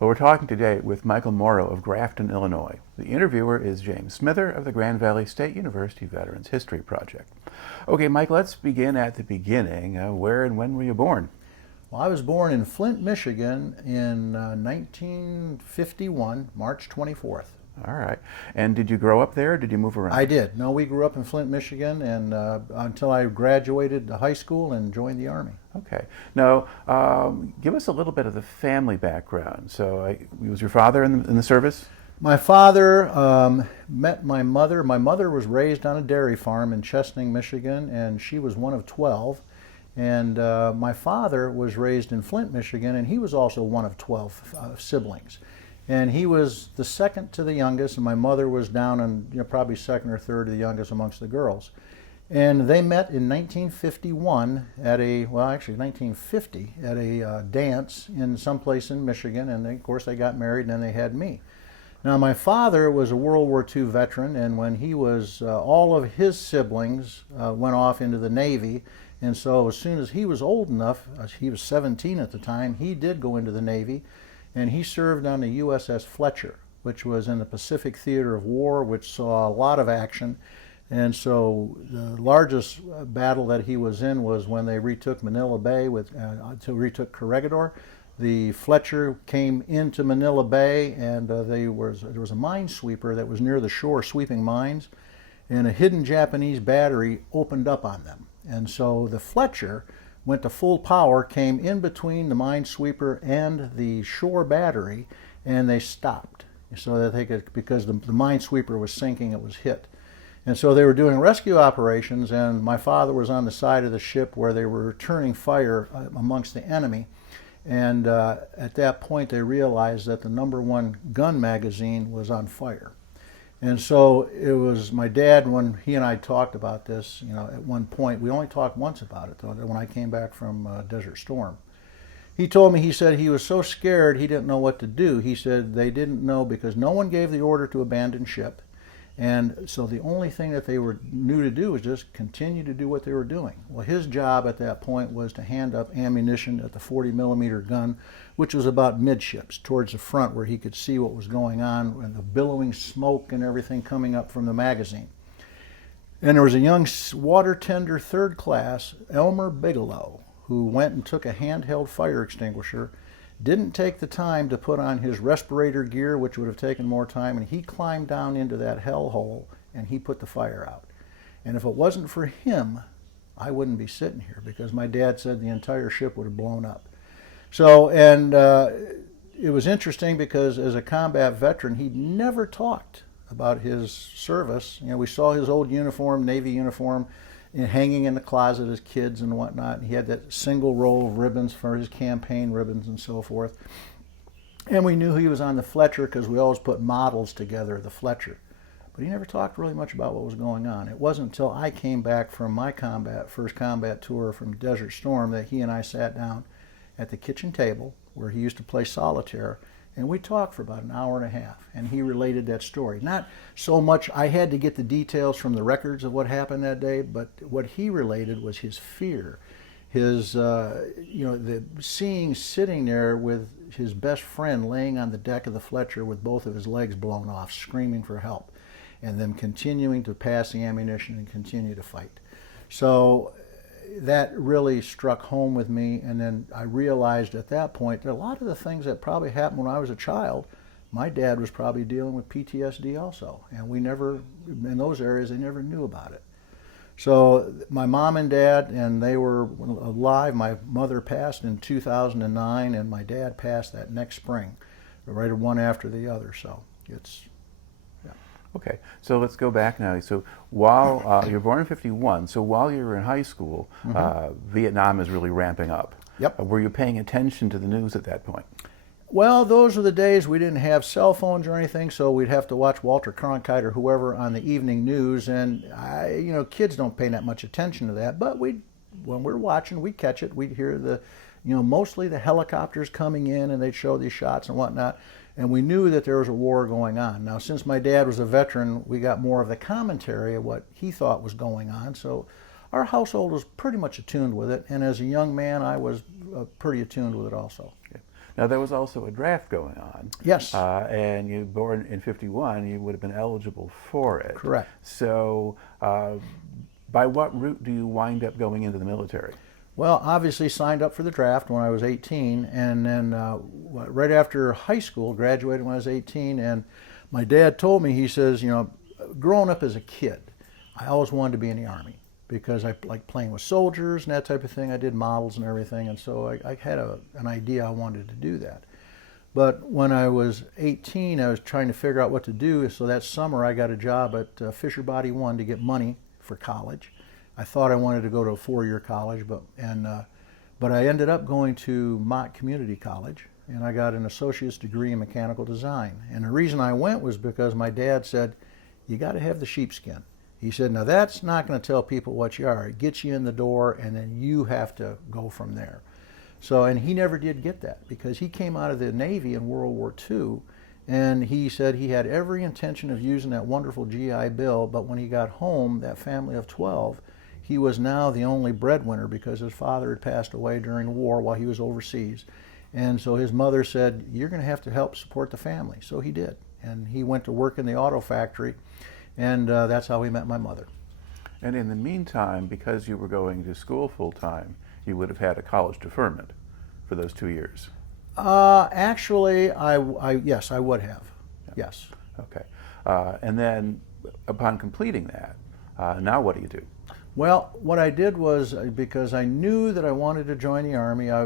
Well, we're talking today with Michael Morrow of Grafton, Illinois. The interviewer is James Smither of the Grand Valley State University Veterans History Project. Okay, Mike, let's begin at the beginning. Where and when were you born? Well, I was born in Flint, Michigan in 1951, March 24th. All right. And did you grow up there or did you move around? I did. No, we grew up in Flint, Michigan, and until I graduated high school and joined the Army. Okay. Now, give us a little bit of the family background. So, was your father in the service? My father met my mother. My mother was raised on a dairy farm in Chesaning, Michigan, and she was one of 12. And my father was raised in Flint, Michigan, and he was also one of 12 siblings. And he was the second to the youngest, and my mother was down and probably second or third to the youngest amongst the girls. And they met in 1951 at actually 1950 at a dance in someplace in Michigan, and of course they got married and then they had me. Now my father was a World War II veteran, and when he was, all of his siblings went off into the Navy, and so as soon as he was old enough, he was 17 at the time, he did go into the Navy. And he served on the USS Fletcher, which was in the Pacific Theater of War, which saw a lot of action. And so the largest battle that he was in was when they retook Manila Bay, retook Corregidor. The Fletcher came into Manila Bay, and there was a minesweeper that was near the shore sweeping mines, and a hidden Japanese battery opened up on them. And so the Fletcher went to full power, came in between the minesweeper and the shore battery, and they stopped so that they could, because the minesweeper was sinking, it was hit. And so they were doing rescue operations, and my father was on the side of the ship where they were returning fire amongst the enemy. And at that point they realized that the #1 gun magazine was on fire. And so it was my dad, when he and I talked about this, at one point, we only talked once about it, though, when I came back from Desert Storm. He told me, he said he was so scared he didn't know what to do. He said they didn't know because no one gave the order to abandon ship. And so the only thing that they knew to do was just continue to do what they were doing. Well, his job at that point was to hand up ammunition at the 40-millimeter gun, which was about midships, towards the front where he could see what was going on and the billowing smoke and everything coming up from the magazine. And there was a young water tender, third class, Elmer Bigelow, who went and took a handheld fire extinguisher, didn't take the time to put on his respirator gear, which would have taken more time, and he climbed down into that hellhole and he put the fire out. And if it wasn't for him, I wouldn't be sitting here, because my dad said the entire ship would have blown up. So, and it was interesting because as a combat veteran, he never talked about his service. We saw his old uniform, Navy uniform, hanging in the closet as kids and whatnot. He had that single roll of ribbons for his campaign ribbons and so forth. And we knew he was on the Fletcher because we always put models together of the Fletcher. But he never talked really much about what was going on. It wasn't until I came back from my first combat tour from Desert Storm, that he and I sat down at the kitchen table where he used to play solitaire, and we talked for about an hour and a half, and he related that story. Not so much, I had to get the details from the records of what happened that day, but what he related was his fear. His, sitting there with his best friend laying on the deck of the Fletcher with both of his legs blown off, screaming for help, and them continuing to pass the ammunition and continue to fight. So that really struck home with me, and then I realized at that point that a lot of the things that probably happened when I was a child, my dad was probably dealing with PTSD also, and we never, in those areas, they never knew about it. So my mom and dad, and they were alive. My mother passed in 2009, and my dad passed that next spring, right one after the other. So it's, yeah. Okay, so let's go back now. So while you're born in 51, so while you were in high school, Vietnam is really ramping up. Yep. Were you paying attention to the news at that point? Well, those were the days we didn't have cell phones or anything, so we'd have to watch Walter Cronkite or whoever on the evening news, and kids don't pay that much attention to that, but when we're watching, we catch it. We'd hear mostly the helicopters coming in, and they'd show these shots and whatnot, and we knew that there was a war going on. Now, since my dad was a veteran, we got more of the commentary of what he thought was going on, so our household was pretty much attuned with it, and as a young man, I was pretty attuned with it also. Okay. Now, there was also a draft going on. Yes. And you born in 51, you would have been eligible for it. Correct. So, by what route do you wind up going into the military? Well, obviously signed up for the draft when I was 18, and then right after high school, graduated when I was 18, and my dad told me, he says, you know, growing up as a kid, I always wanted to be in the Army because I like playing with soldiers and that type of thing. I did models and everything, and so I had an idea I wanted to do that. But when I was 18, I was trying to figure out what to do, so that summer I got a job at Fisher Body 1 to get money for college. I thought I wanted to go to a 4-year college, but I ended up going to Mott Community College, and I got an associate's degree in mechanical design. And the reason I went was because my dad said, you got to have the sheepskin. He said, now that's not going to tell people what you are. It gets you in the door, and then you have to go from there. So, and he never did get that because he came out of the Navy in World War II, and he said he had every intention of using that wonderful GI Bill, but when he got home, that family of 12, he was now the only breadwinner because his father had passed away during the war while he was overseas. And so his mother said, you're going to have to help support the family. So he did. And he went to work in the auto factory, and that's how we met my mother. And in the meantime, because you were going to school full time, you would have had a college deferment for those 2 years. Actually, yes, I would have. Yeah. Yes. Okay. And then upon completing that, now what do you do? Well, what I did was, because I knew that I wanted to join the Army, I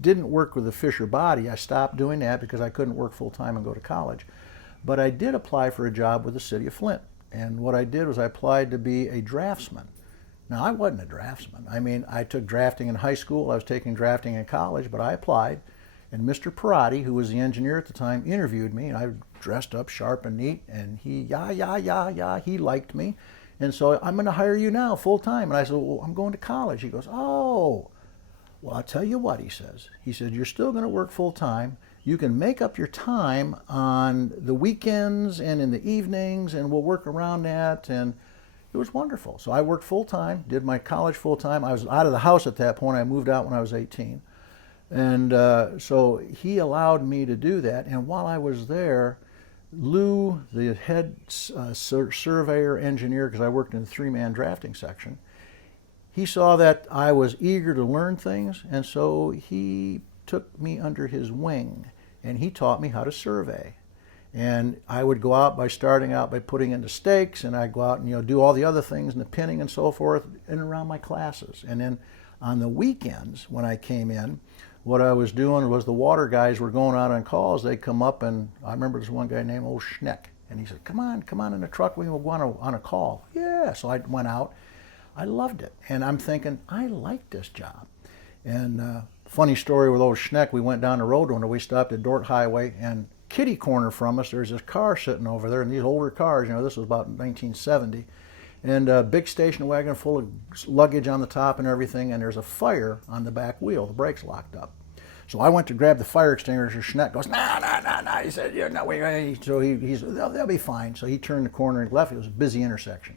didn't work with the Fisher Body. I stopped doing that because I couldn't work full time and go to college. But I did apply for a job with the city of Flint. And what I did was I applied to be a draftsman. Now, I wasn't a draftsman. I mean, I took drafting in high school, I was taking drafting in college, but I applied. And Mr. Parati, who was the engineer at the time, interviewed me, and I dressed up sharp and neat, and he liked me. And so, I'm going to hire you now full time. And I said, well, I'm going to college. He goes, oh, well, I'll tell you what, he says. He said, you're still going to work full time. You can make up your time on the weekends and in the evenings, and we'll work around that. And it was wonderful. So I worked full time, did my college full time. I was out of the house at that point. I moved out when I was 18. And so he allowed me to do that. And while I was there, Lou, the head surveyor engineer, because I worked in the 3-man drafting section, he saw that I was eager to learn things, and so he took me under his wing, and he taught me how to survey. And I would go out by starting out by putting in the stakes, and I'd go out and do all the other things and the pinning and so forth in and around my classes. And then on the weekends when I came in, what I was doing was the water guys were going out on calls. They'd come up, and I remember this one guy named Old Schneck, and he said, come on in the truck, we will go on a call. Yeah, so I went out. I loved it, and I'm thinking, I like this job. And funny story with Old Schneck, we went down the road one day, we stopped at Dort Highway, and kitty corner from us, there's this car sitting over there, and these older cars, this was about 1970, and a big station wagon full of luggage on the top and everything, and there's a fire on the back wheel. The brakes locked up. So I went to grab the fire extinguisher. Schneck goes, nah. He said, yeah, no, wait. So he said, they'll be fine. So he turned the corner and left. It was a busy intersection.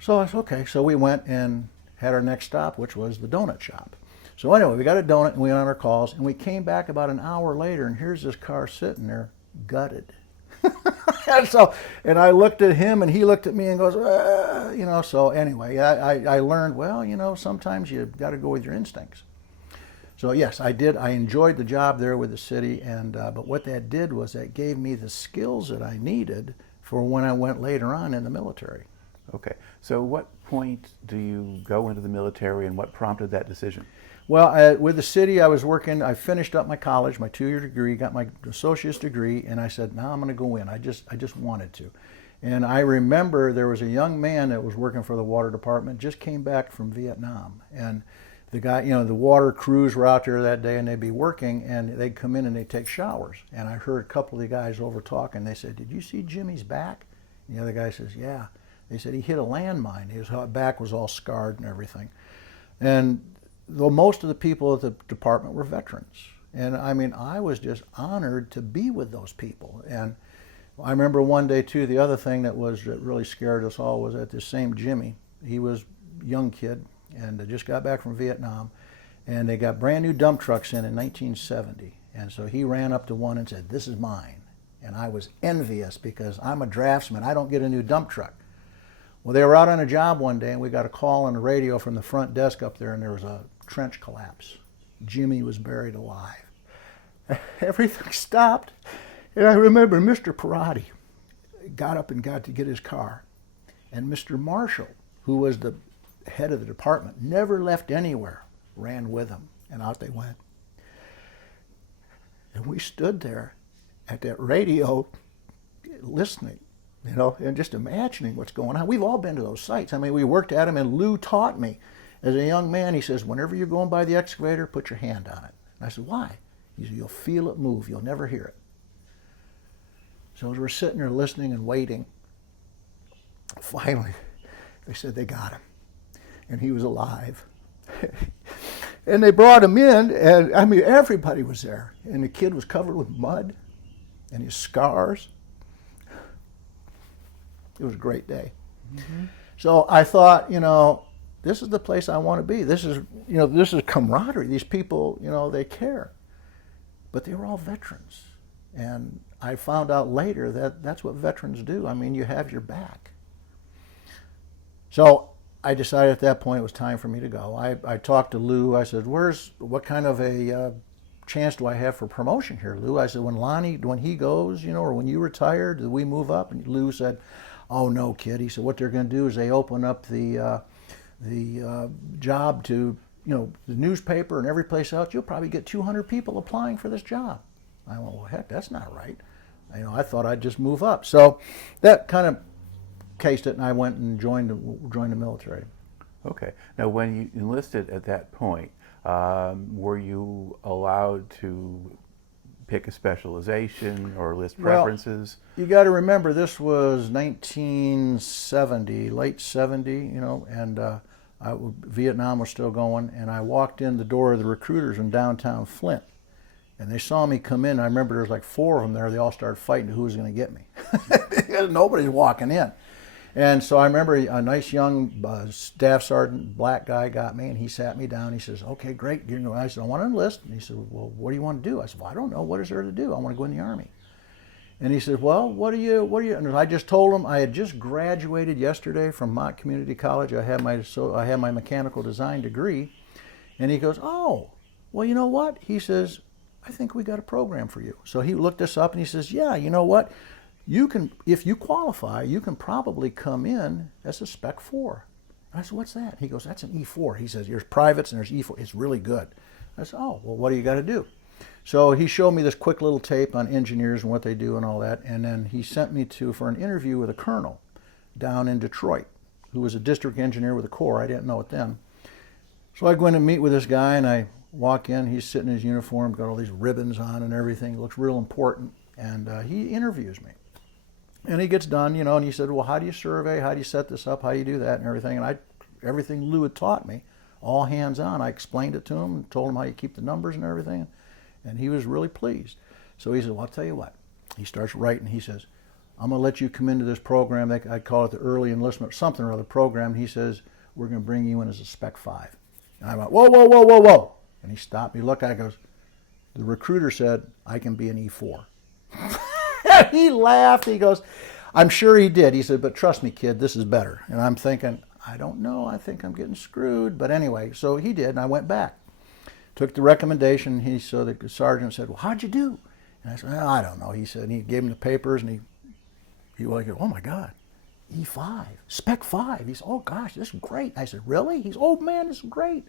So I said, okay. So we went and had our next stop, which was the donut shop. So anyway, we got a donut and we went on our calls, and we came back about an hour later, and here's this car sitting there, gutted. and I looked at him, and he looked at me and goes, so anyway, I learned, well, sometimes you got to go with your instincts. So yes, I did. I enjoyed the job there with the city, and but what that did was that gave me the skills that I needed for when I went later on in the military. Okay, so what point do you go into the military, and what prompted that decision? Well, with the city, I was working. I finished up my college, my 2-year degree, got my associate's degree, and I said, "Now I'm going to go in." I just wanted to. And I remember there was a young man that was working for the water department, just came back from Vietnam, and the guy, the water crews were out there that day, and they'd be working, and they'd come in and they'd take showers. And I heard a couple of the guys over talking. They said, "Did you see Jimmy's back?" And the other guy says, "Yeah." They said he hit a landmine. His back was all scarred and everything. And though most of the people at the department were veterans. And I mean, I was just honored to be with those people. And I remember one day too, the other thing that really scared us all was that this same Jimmy, he was a young kid and just got back from Vietnam. And they got brand new dump trucks in 1970. And so he ran up to one and said, "This is mine." And I was envious because I'm a draftsman. I don't get a new dump truck. Well, they were out on a job one day and we got a call on the radio from the front desk up there and there was a trench collapse. Jimmy was buried alive. Everything stopped. And I remember Mr. Parati got up and got to get his car. And Mr. Marshall, who was the head of the department, never left anywhere, ran with him. And out they went. And we stood there at that radio listening, you know, and just imagining what's going on. We've all been to those sites. I mean, we worked at them, and Lou taught me as a young man. He says, whenever you're going by the excavator, put your hand on it. And I said, why? He said, you'll feel it move. You'll never hear it. So as we're sitting there listening and waiting, finally, they said they got him. And he was alive. And they brought him in, and I mean, everybody was there. And the kid was covered with mud and his scars. It was a great day. Mm-hmm. So I thought, you know, this is the place I want to be. This is, you know, this is camaraderie. These people, you know, they care. But they were all veterans. And I found out later that that's what veterans do. I mean, you have your back. So I decided at that point it was time for me to go. I talked to Lou. I said, what kind of a chance do I have for promotion here, Lou? I said, when he goes, you know, or when you retire, do we move up? And Lou said, oh, no, kid. He said, what they're going to do is they open up the job to, you know, the newspaper and every place else. You'll probably get 200 people applying for this job. I went, well, heck, that's not right. You know, I thought I'd just move up. So that kind of cased it, and I went and joined the military. Okay. Now, when you enlisted at that point, were you allowed to pick a specialization or list preferences? Well, you got to remember this was 1970, late 70, you know, and Vietnam was still going, and I walked in the door of the recruiters in downtown Flint, and they saw me come in. I remember there was like 4 of them there. They all started fighting who was going to get me because nobody's walking in. And so I remember a nice young staff sergeant, black guy, got me, and he sat me down. He says, okay, great. You know, I said, I want to enlist. And he said, well, what do you want to do? I said, well, I don't know. What is there to do? I want to go in the Army. And he said, well, what are you, and I just told him I had just graduated yesterday from Mott Community College. I had my mechanical design degree. And he goes, oh, well, you know what? He says, I think we got a program for you. So he looked us up and he says, yeah, you know what? You can, if you qualify, you can probably come in as a Spec 4. And I said, what's that? He goes, that's an E4. He says, there's privates and there's E4. It's really good. I said, oh, well, what do you got to do? So he showed me this quick little tape on engineers and what they do and all that. And then he sent me for an interview with a colonel down in Detroit, who was a district engineer with the Corps. I didn't know it then. So I go in and meet with this guy, and I walk in. He's sitting in his uniform, got all these ribbons on and everything. He looks real important. And he interviews me. And he gets done, you know, and he said, well, how do you survey? How do you set this up? How do you do that and everything? And everything Lou had taught me, all hands on. I explained it to him and told him how you keep the numbers and everything. And he was really pleased. So he said, well, I'll tell you what. He starts writing. He says, I'm going to let you come into this program. I call it the early enlistment, something or other program. He says, we're going to bring you in as a Spec 5. And I went, whoa, whoa, whoa, whoa, whoa. And he stopped me, looked at it, goes, the recruiter said, I can be an E4. He laughed. He goes, I'm sure he did. He said, but trust me, kid, this is better. And I'm thinking, I don't know. I think I'm getting screwed. But anyway, so he did, and I went back. Took the recommendation. So the sergeant said, well, how'd you do? And I said, well, I don't know. He said, and he gave him the papers, and he was like, oh, my God, E5, Spec 5. He said, oh, gosh, this is great. I said, really? He's, oh, man, this is great.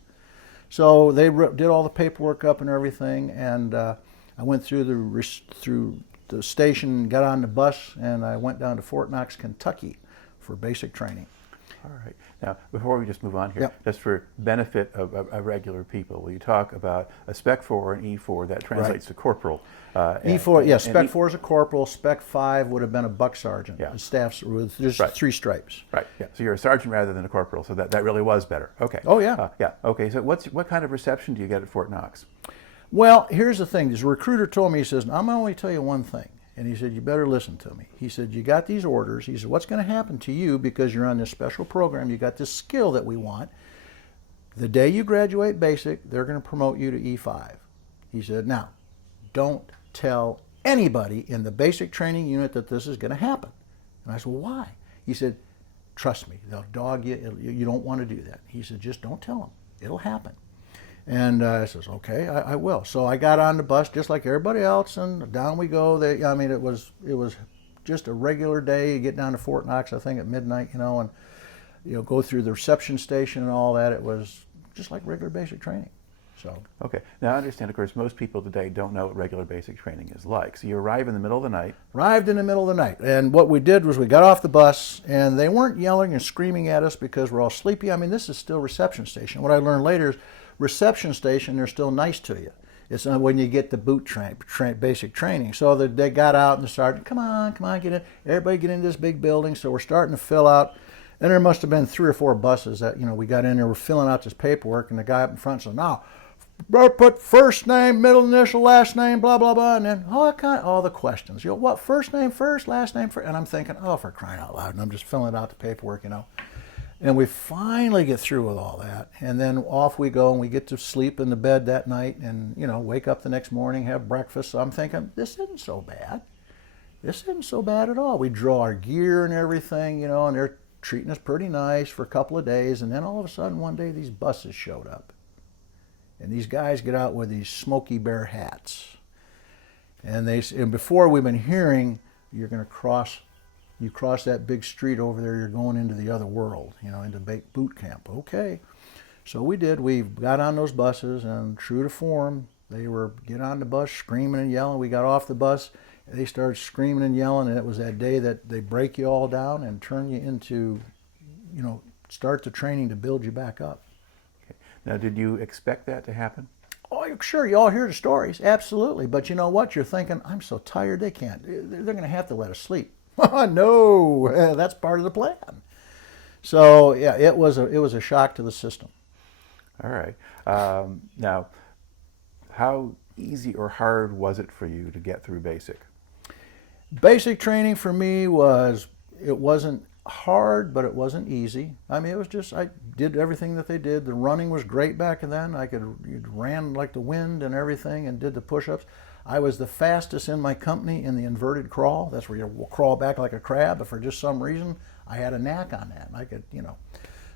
So they did all the paperwork up and everything, and I went through the station, got on the bus, and I went down to Fort Knox, Kentucky for basic training. All right. Now, before we just move on here, Yep. just for benefit of regular people, will you talk about a Spec 4 and E4 that translates to corporal? E4, yes, Spec 4 is a corporal. Spec 5 would have been a buck sergeant. Yeah. The staffs with just Right. 3 stripes. Right. Yeah. So you're a sergeant rather than a corporal. So that really was better. Okay. Oh, yeah. Yeah. Okay. So what kind of reception do you get at Fort Knox? Well, here's the thing. This recruiter told me, he says, I'm going to only tell you one thing. And he said, you better listen to me. He said, you got these orders. He said, what's going to happen to you because you're on this special program? You got this skill that we want. The day you graduate basic, they're going to promote you to E5. He said, now, don't tell anybody in the basic training unit that this is going to happen. And I said, well, why? He said, trust me, they'll dog you. You don't want to do that. He said, just don't tell them. It'll happen. And I says, okay, I will. So I got on the bus just like everybody else, and down we go. I mean, it was just a regular day. You get down to Fort Knox, I think, at midnight, and go through the reception station and all that. It was just like regular basic training. So okay. Now I understand, of course, most people today don't know what regular basic training is like. So you arrive in the middle of the night. Arrived in the middle of the night. And what we did was we got off the bus, and they weren't yelling and screaming at us because we're all sleepy. I mean, this is still reception station. What I learned later is reception station, they're still nice to you. It's not when you get the basic training. So they got out and started, come on, get in. Everybody get into this big building. So we're starting to fill out. And there must have been 3 or 4 buses that, we got in there, we're filling out this paperwork, and the guy up in front said, now, put first name, middle initial, last name, blah, blah, blah, and then all the questions. What, first name first, last name first? And I'm thinking, oh, for crying out loud, and I'm just filling out the paperwork, And we finally get through with all that, and then off we go, and we get to sleep in the bed that night, and, wake up the next morning, have breakfast. So I'm thinking, this isn't so bad. This isn't so bad at all. We draw our gear and everything, and they're treating us pretty nice for a couple of days, and then all of a sudden one day these buses showed up. And these guys get out with these Smokey Bear hats. And before we've been hearing, you're going to cross that big street over there, you're going into the other world, into boot camp. Okay. So we did. We got on those buses, and true to form, they were get on the bus screaming and yelling. We got off the bus, they started screaming and yelling, and it was that day that they break you all down and turn you into, start the training to build you back up. Now, did you expect that to happen? Oh, sure, you all hear the stories, absolutely. But you know what? You're thinking, I'm so tired, they're going to have to let us sleep. No, that's part of the plan. So, yeah, it was a shock to the system. All right. Now, how easy or hard was it for you to get through basic? Basic training for me it wasn't hard, but it wasn't easy. I mean, it was just, I did everything that they did. The running was great back then. You ran like the wind and everything, and did the push-ups. I was the fastest in my company in the inverted crawl. That's where you crawl back like a crab, but for just some reason, I had a knack on that. I could,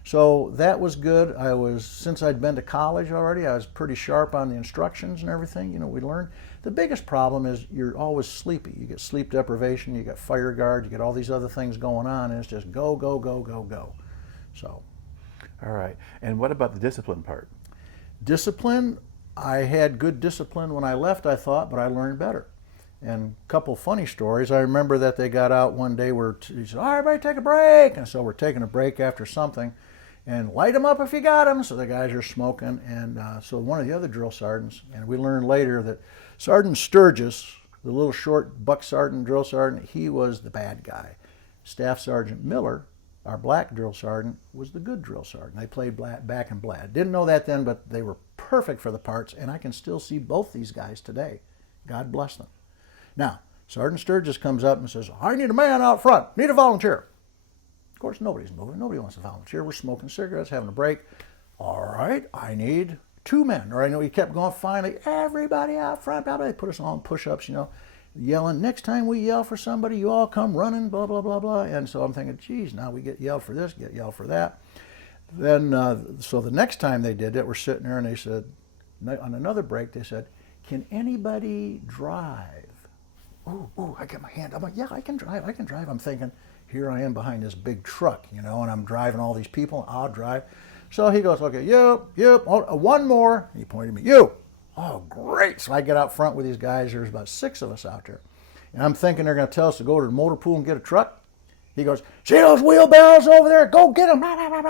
So that was good. Since I'd been to college already, I was pretty sharp on the instructions and everything, we learned. The biggest problem is you're always sleepy. You get sleep deprivation, you get fire guard, you get all these other things going on, and it's just go, go, go, go, go. So. All right. And what about the discipline part? Discipline, I had good discipline when I left, I thought, but I learned better. And a couple funny stories. I remember that they got out one day where he said, all right, everybody take a break. And so we're taking a break after something. And light them up if you got them. So the guys are smoking. And so one of the other drill sergeants, and we learned later that Sergeant Sturgis, the little short buck sergeant, drill sergeant, he was the bad guy. Staff Sergeant Miller, our black drill sergeant, was the good drill sergeant. They played back and blad. Didn't know that then, but they were perfect for the parts, and I can still see both these guys today. God bless them. Now, Sergeant Sturgis comes up and says, I need a man out front, need a volunteer. Of course, nobody's moving. Nobody wants to volunteer. We're smoking cigarettes, having a break. All right, I need 2 men. Or I know he kept going, finally, everybody out front. Blah, blah. They put us on push-ups, yelling, next time we yell for somebody, you all come running, blah, blah, blah, blah. And so I'm thinking, geez, now we get yelled for this, get yelled for that. Then, so the next time they did it, we're sitting there, and they said, on another break, they said, can anybody drive? Ooh, I get my hand. I'm like, yeah, I can drive. I'm thinking, here I am behind this big truck, and I'm driving all these people. I'll drive. So he goes, okay, yep, one more. He pointed at me, you. Oh, great. So I get out front with these guys. There's about 6 of us out there. And I'm thinking they're going to tell us to go to the motor pool and get a truck. He goes, see those wheelbarrows over there? Go get them.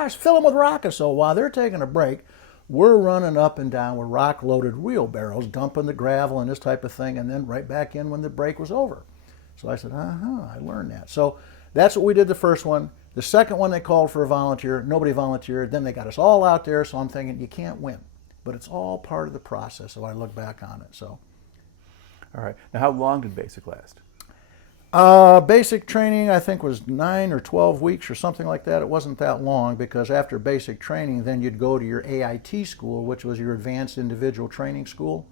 Fill them with rock. And so while they're taking a break, we're running up and down with rock-loaded wheelbarrows, dumping the gravel and this type of thing, and then right back in when the break was over. So I said, I learned that. So that's what we did the first one. The second one, they called for a volunteer. Nobody volunteered. Then they got us all out there, so I'm thinking, you can't win. But it's all part of the process, so I look back on it. So, all right. Now, how long did basic last? Basic training, I think, was 9 or 12 weeks or something like that. It wasn't that long, because after basic training, then you'd go to your AIT school, which was your Advanced Individual Training School.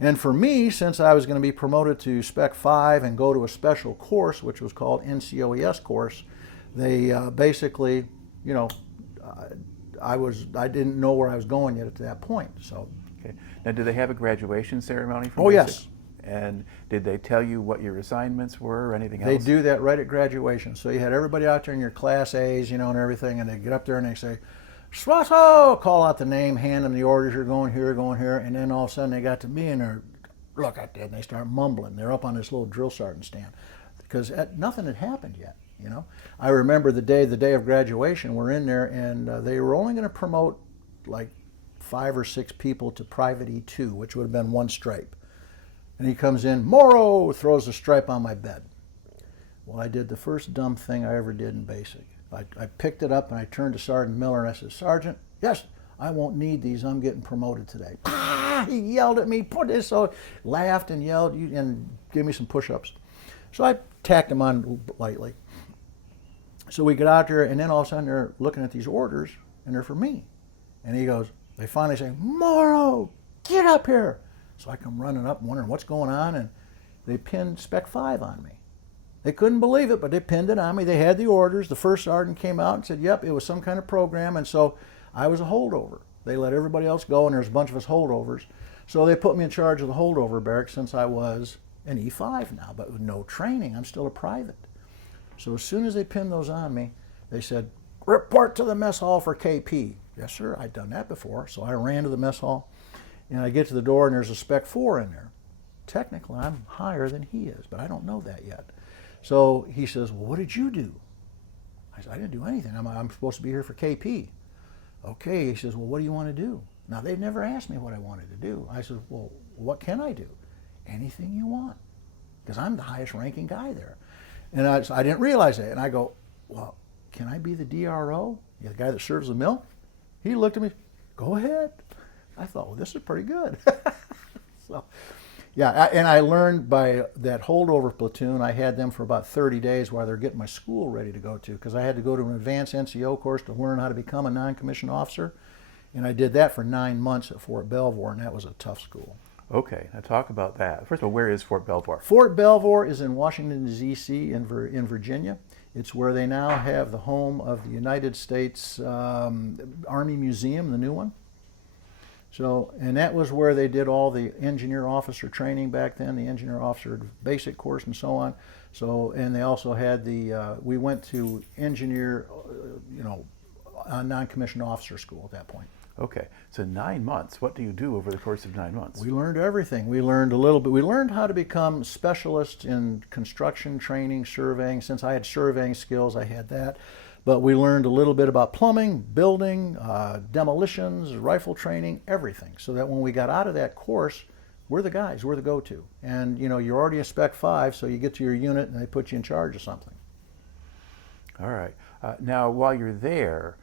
And for me, since I was going to be promoted to Spec 5 and go to a special course, which was called NCOES course, they basically, you know, I didn't know where I was going yet at that point. So. Okay. Now, do they have a graduation ceremony for Oh, basic? yes. And did they tell you what your assignments were or anything else? They do that right at graduation. So you had everybody out there in your Class A's, you know, and everything, and they get up there and they say, Swasso, call out the name, hand them the orders, you're going here, and then all of a sudden they got to me and they're, look at that, and they start mumbling. They're up on this little drill sergeant stand because nothing had happened yet, you know. I remember the day of graduation, we're in there, and they were only going to promote like 5 or 6 people to Private E2, which would have been 1 stripe. And he comes in, Morrow, throws a stripe on my bed. Well, I did the first dumb thing I ever did in basic. I picked it up and I turned to Sergeant Miller and I said, Sergeant, yes, I won't need these. I'm getting promoted today. Ah, he yelled at me, put this, so laughed and yelled and gave me some push-ups. So I tacked them on lightly. So we get out there, and then all of a sudden they're looking at these orders and they're for me. And he goes, they finally say, Morrow, get up here. So I come running up wondering what's going on, and they pinned Spec 5 on me. They couldn't believe it, but they pinned it on me. They had the orders. The first sergeant came out and said, yep, it was some kind of program, and so I was a holdover. They let everybody else go, and there's a bunch of us holdovers. So they put me in charge of the holdover barracks since I was an E5 now, but with no training. I'm still a private. So as soon as they pinned those on me, they said, report to the mess hall for KP. Yes, sir, I'd done that before. So I ran to the mess hall, and I get to the door, and there's a Spec 4 in there. Technically, I'm higher than he is, but I don't know that yet. So he says, well, what did you do? I said, I didn't do anything. I'm supposed to be here for KP. Okay, he says, well, what do you want to do? Now, they've never asked me what I wanted to do. I said, well, what can I do? Anything you want, because I'm the highest ranking guy there. And I didn't realize that. And I go, well, can I be the DRO, the guy that serves the milk? He looked at me, go ahead. I thought, well, this is pretty good. So, yeah, and I learned by that holdover platoon. I had them for about 30 days while they're getting my school ready to go to, because I had to go to an advanced NCO course to learn how to become a non-commissioned officer. And I did that for 9 months at Fort Belvoir, and that was a tough school. Okay, now talk about that. First of all, where is Fort Belvoir? Fort Belvoir is in Washington, D.C. in Virginia. It's where they now have the home of the United States Army Museum, the new one. So, and that was where they did all the engineer officer training back then, the engineer officer basic course and so on. So, and they also had the, we went to engineer, non-commissioned officer school at that point. Okay, so 9 months. What do you do over the course of 9 months? We learned everything. We learned a little bit. We learned how to become specialists in construction training, surveying. Since I had surveying skills, I had that. But we learned a little bit about plumbing, building, demolitions, rifle training, everything. So that when we got out of that course, we're the guys, we're the go-to. And you know, you're already a Spec 5, so you get to your unit and they put you in charge of something. All right. Now, while you're there,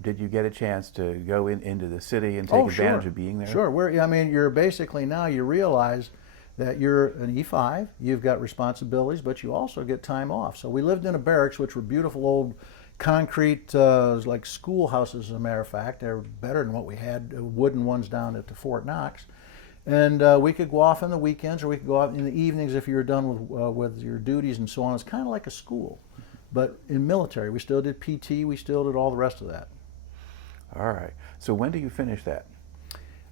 did you get a chance to go into the city and take advantage of being there? Sure. You're basically now, you realize that you're an E5, you've got responsibilities, but you also get time off. So we lived in a barracks, which were beautiful old concrete, like schoolhouses, as a matter of fact. They're better than what we had, wooden ones down at the Fort Knox. And we could go off on the weekends, or we could go out in the evenings if you were done with your duties and so on. It's kind of like a school. But in military, we still did PT, we still did all the rest of that. All right. So when do you finish that?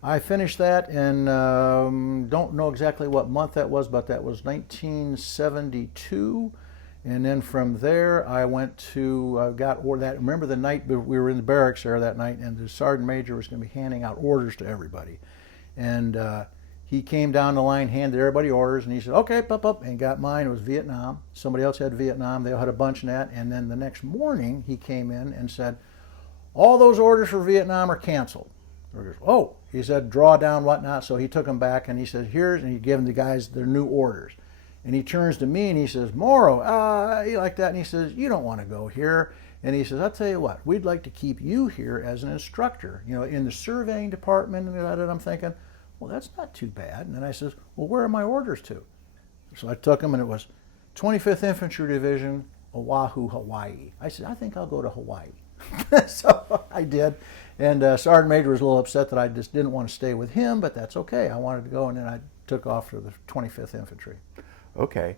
I finished that in, don't know exactly what month that was, but that was 1972. And then from there, I went to, remember the night we were in the barracks there that night, and the sergeant major was going to be handing out orders to everybody. And he came down the line, handed everybody orders, and he said, okay, up, and got mine. It was Vietnam. Somebody else had Vietnam. They all had a bunch in that. And then the next morning, he came in and said, all those orders for Vietnam are canceled. Oh, he said, draw down, whatnot. So he took them back, and he said, here's, and he gave them the guys their new orders. And he turns to me and he says, Morrow, like that. And he says, you don't want to go here. And he says, I'll tell you what, we'd like to keep you here as an instructor, you know, in the surveying department. And I'm thinking, well, that's not too bad. And then I says, well, where are my orders to? So I took them, and it was 25th Infantry Division, Oahu, Hawaii. I said, I think I'll go to Hawaii. So I did. And Sergeant Major was a little upset that I just didn't want to stay with him, but that's okay. I wanted to go, and then I took off for the 25th Infantry. Okay.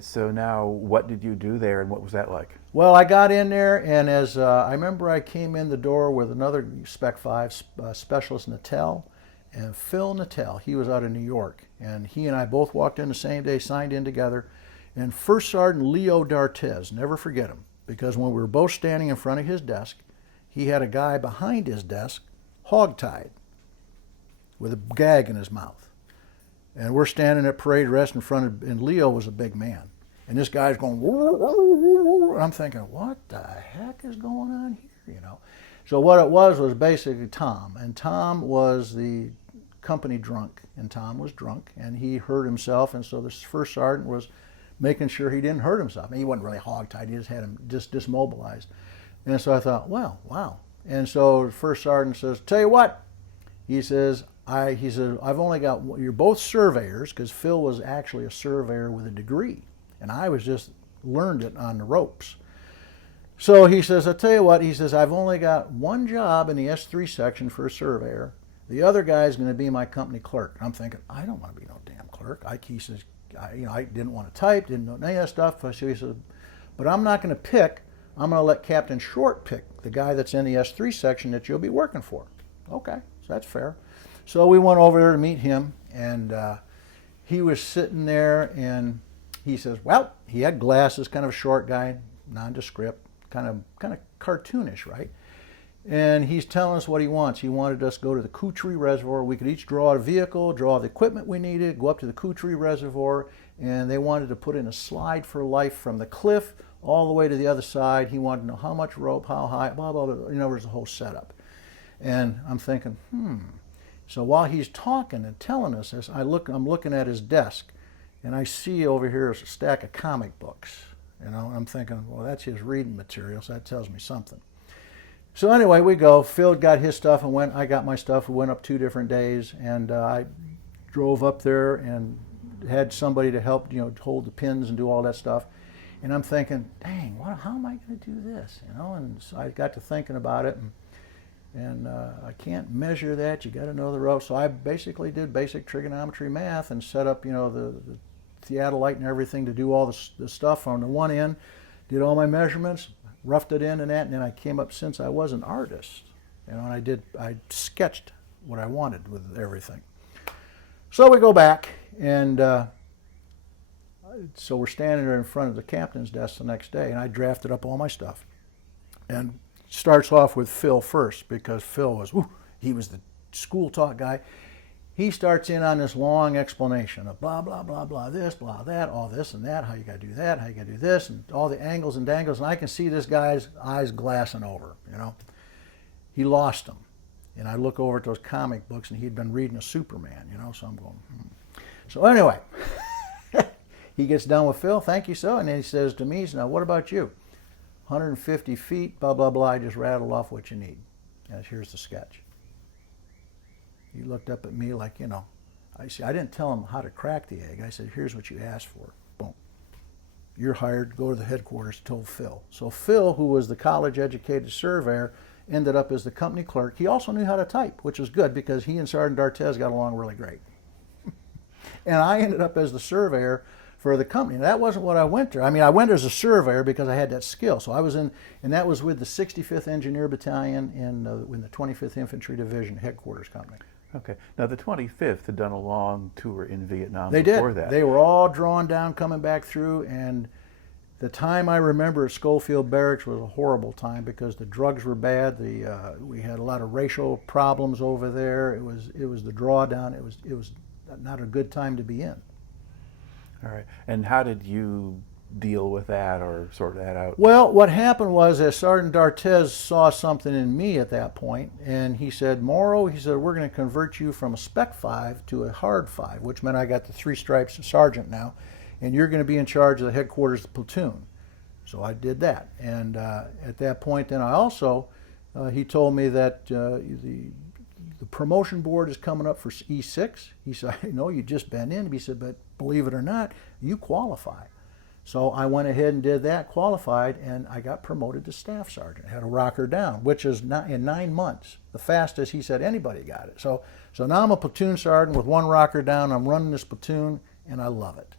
So now what did you do there, and what was that like? Well, I got in there, and as I remember, I came in the door with another Spec 5 specialist, Natel, and Phil Natel. He was out of New York, and he and I both walked in the same day, signed in together. And First Sergeant Leo D'Artez, never forget him, because when we were both standing in front of his desk, he had a guy behind his desk, hog-tied, with a gag in his mouth. And we're standing at parade rest in front of, and Leo was a big man. And this guy's going, and I'm thinking, what the heck is going on here, you know? So what it was basically Tom. And Tom was the company drunk, and Tom was drunk, and he hurt himself, and so the first sergeant was making sure he didn't hurt himself. I mean, he wasn't really hog-tied, he just had him just dismobilized. And so I thought, well, wow. And so the first sergeant says, tell you what, he says, I've only got, you're both surveyors, because Phil was actually a surveyor with a degree, and I was just learned it on the ropes. So he says, I'll tell you what, he says, I've only got one job in the S3 section for a surveyor. The other guy's going to be my company clerk. I'm thinking, I don't want to be no damn clerk. He says, I didn't want to type, didn't know any of that stuff. So he says, but I'm not going to pick. I'm going to let Captain Short pick the guy that's in the S3 section that you'll be working for. Okay, so that's fair. So we went over there to meet him, and he was sitting there, and he says, well, he had glasses, kind of a short guy, nondescript, kind of cartoonish, right? And he's telling us what he wants. He wanted us to go to the Kutri Reservoir. We could each draw a vehicle, draw the equipment we needed, go up to the Kutri Reservoir, and they wanted to put in a slide for life from the cliff all the way to the other side. He wanted to know how much rope, how high, blah, blah, blah. You know, there's a whole setup. And I'm thinking, So while he's talking and telling us this, I'm looking at his desk, and I see over here is a stack of comic books. You know, and I'm thinking, well, that's his reading material, so that tells me something. So anyway, we go. Phil got his stuff and went. I got my stuff. We went up 2 different days, and I drove up there and had somebody to help, you know, hold the pins and do all that stuff. And I'm thinking, dang, how am I going to do this? You know, and so I got to thinking about it, and I can't measure that. You got to know the ropes. So I basically did basic trigonometry math and set up, you know, the theodolite and everything to do all the stuff on the one end. Did all my measurements, roughed it in and that, and then I came up, since I was an artist, you know, and I sketched what I wanted with everything. So we go back, and so we're standing there in front of the captain's desk the next day, and I drafted up all my stuff. And starts off with Phil first, because Phil was, he was the school taught guy. He starts in on this long explanation of blah, blah, blah, blah, this, blah, that, all this and that, how you got to do that, how you got to do this, and all the angles and dangles. And I can see this guy's eyes glassing over, you know. He lost them. And I look over at those comic books, and he'd been reading a Superman, you know, so I'm going, So anyway, he gets done with Phil, thank you, so, and then he says to me, he says, now what about you? 150 feet, blah, blah, blah, I just rattled off what you need. And here's the sketch. He looked up at me like, you know, I didn't tell him how to crack the egg. I said, here's what you asked for. Boom. You're hired to go to the headquarters, told Phil. So Phil, who was the college-educated surveyor, ended up as the company clerk. He also knew how to type, which was good because he and Sergeant D'Artez got along really great. And I ended up as the surveyor for the company. That wasn't what I went to. I mean, I went as a surveyor because I had that skill. So I was in, and that was with the 65th Engineer Battalion in the 25th Infantry Division headquarters company. Okay. Now, the 25th had done a long tour in Vietnam They before did. that. They were all drawn down, coming back through, and the time I remember at Schofield Barracks was a horrible time because the drugs were bad. We had a lot of racial problems over there. It was the drawdown. It was not a good time to be in. All right. And how did you deal with that or sort that out? Well, what happened was that Sergeant D'Artez saw something in me at that point, and he said, Morrow, he said, we're going to convert you from a Spec 5 to a Hard 5, which meant I got the 3 stripes of sergeant now, and you're going to be in charge of the headquarters of the platoon. So I did that. And at that point, then I also, he told me that the promotion board is coming up for E6. He said, I know you've just been in. He said, but believe it or not, you qualify. So I went ahead and did that, qualified, and I got promoted to staff sergeant. I had a rocker down, which is not, in 9 months, the fastest he said anybody got it. So now I'm a platoon sergeant with 1 rocker down. I'm running this platoon, and I love it.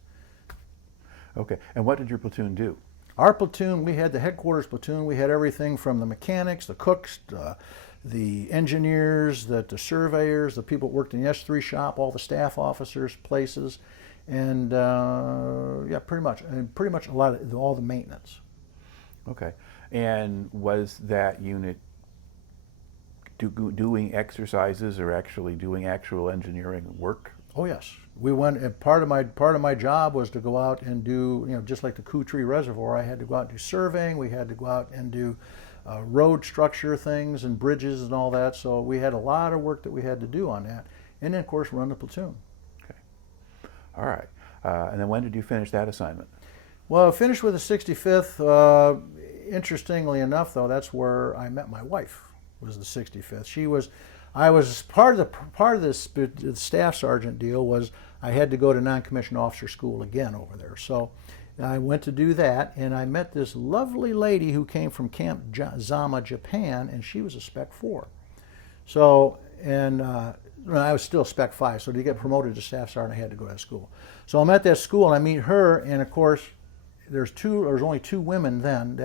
Okay, and what did your platoon do? Our platoon, we had the headquarters platoon. We had everything from the mechanics, the cooks, the engineers, the surveyors, the people that worked in the S3 shop, all the staff officers, places, and yeah, pretty much a lot of all the maintenance. Okay, and was that unit doing exercises or actually doing actual engineering work? Oh yes, we went. And part of my job was to go out and do, just like the Kuwait Reservoir, I had to go out and do surveying. We had to go out and do road structure things and bridges and all that. So we had a lot of work that we had to do on that, and then of course run the platoon. Okay, all right. And then when did you finish that assignment? Well, I finished with the 65th. Interestingly enough, though, that's where I met my wife. Was the 65th. I was part of this staff sergeant deal was I had to go to non-commissioned officer school again over there. So I went to do that, and I met this lovely lady who came from Camp Zama, Japan, and she was a Spec 4. So, and I was still Spec 5, so to get promoted to staff sergeant, I had to go to school. So I'm at that school, and I meet her, and of course, there's only 2 women then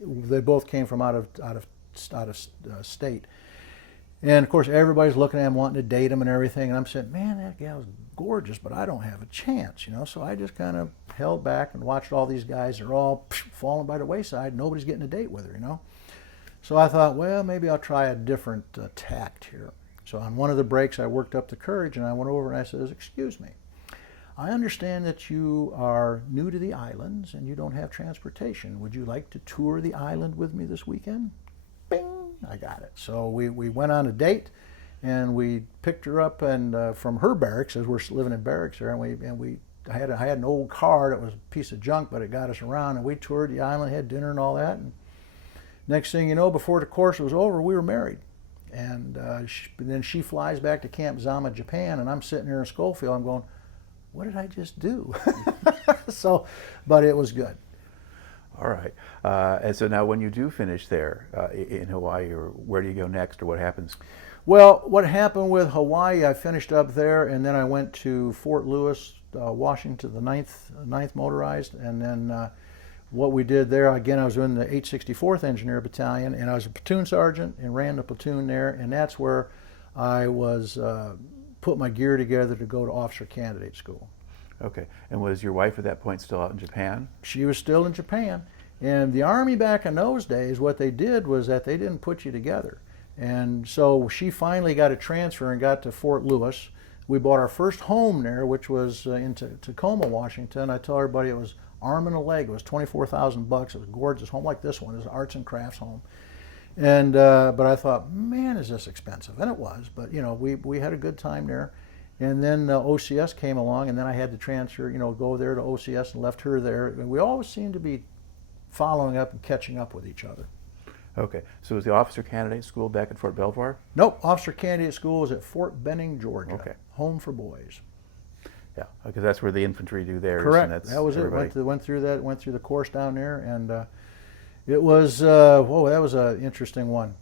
they both came from out of state. And of course, everybody's looking at him, wanting to date him and everything. And I'm saying, man, that gal's gorgeous, but I don't have a chance, So I just kind of held back and watched all these guys. They're all falling by the wayside. Nobody's getting a date with her, So I thought, well, maybe I'll try a different tact here. So on one of the breaks, I worked up the courage, and I went over and I said, excuse me, I understand that you are new to the islands and you don't have transportation. Would you like to tour the island with me this weekend? Bing! I got it. So we went on a date, and we picked her up and from her barracks, as we're living in barracks there, and I had an old car that was a piece of junk, but it got us around, and we toured the island, had dinner and all that. And next thing you know, before the course was over, we were married. And then she flies back to Camp Zama, Japan, and I'm sitting here in Schofield. I'm going, what did I just do? But it was good. All right. And so now when you do finish there in Hawaii, or where do you go next, or what happens? Well, what happened with Hawaii, I finished up there, and then I went to Fort Lewis, Washington, the 9th Motorized, and then what we did there, again, I was in the 864th Engineer Battalion, and I was a platoon sergeant and ran the platoon there, and that's where I was put my gear together to go to officer candidate school. Okay. And was your wife at that point still out in Japan? She was still in Japan. And the Army back in those days, what they did was that they didn't put you together. And so she finally got a transfer and got to Fort Lewis. We bought our first home there, which was in Tacoma, Washington. I tell everybody it was arm and a leg. It was $24,000. It was a gorgeous home like this one. It was an arts and crafts home. And but I thought, man, is this expensive? And it was. But we had a good time there. And then OCS came along, and then I had to transfer, go there to OCS, and left her there. And we always seemed to be following up and catching up with each other. Okay. So was the officer candidate school back at Fort Belvoir? Nope. Officer candidate school was at Fort Benning, Georgia. Okay. Home for boys. Yeah, because that's where the infantry do theirs. Correct. And that was everybody. it. Went through the course down there, and it was that was an interesting one.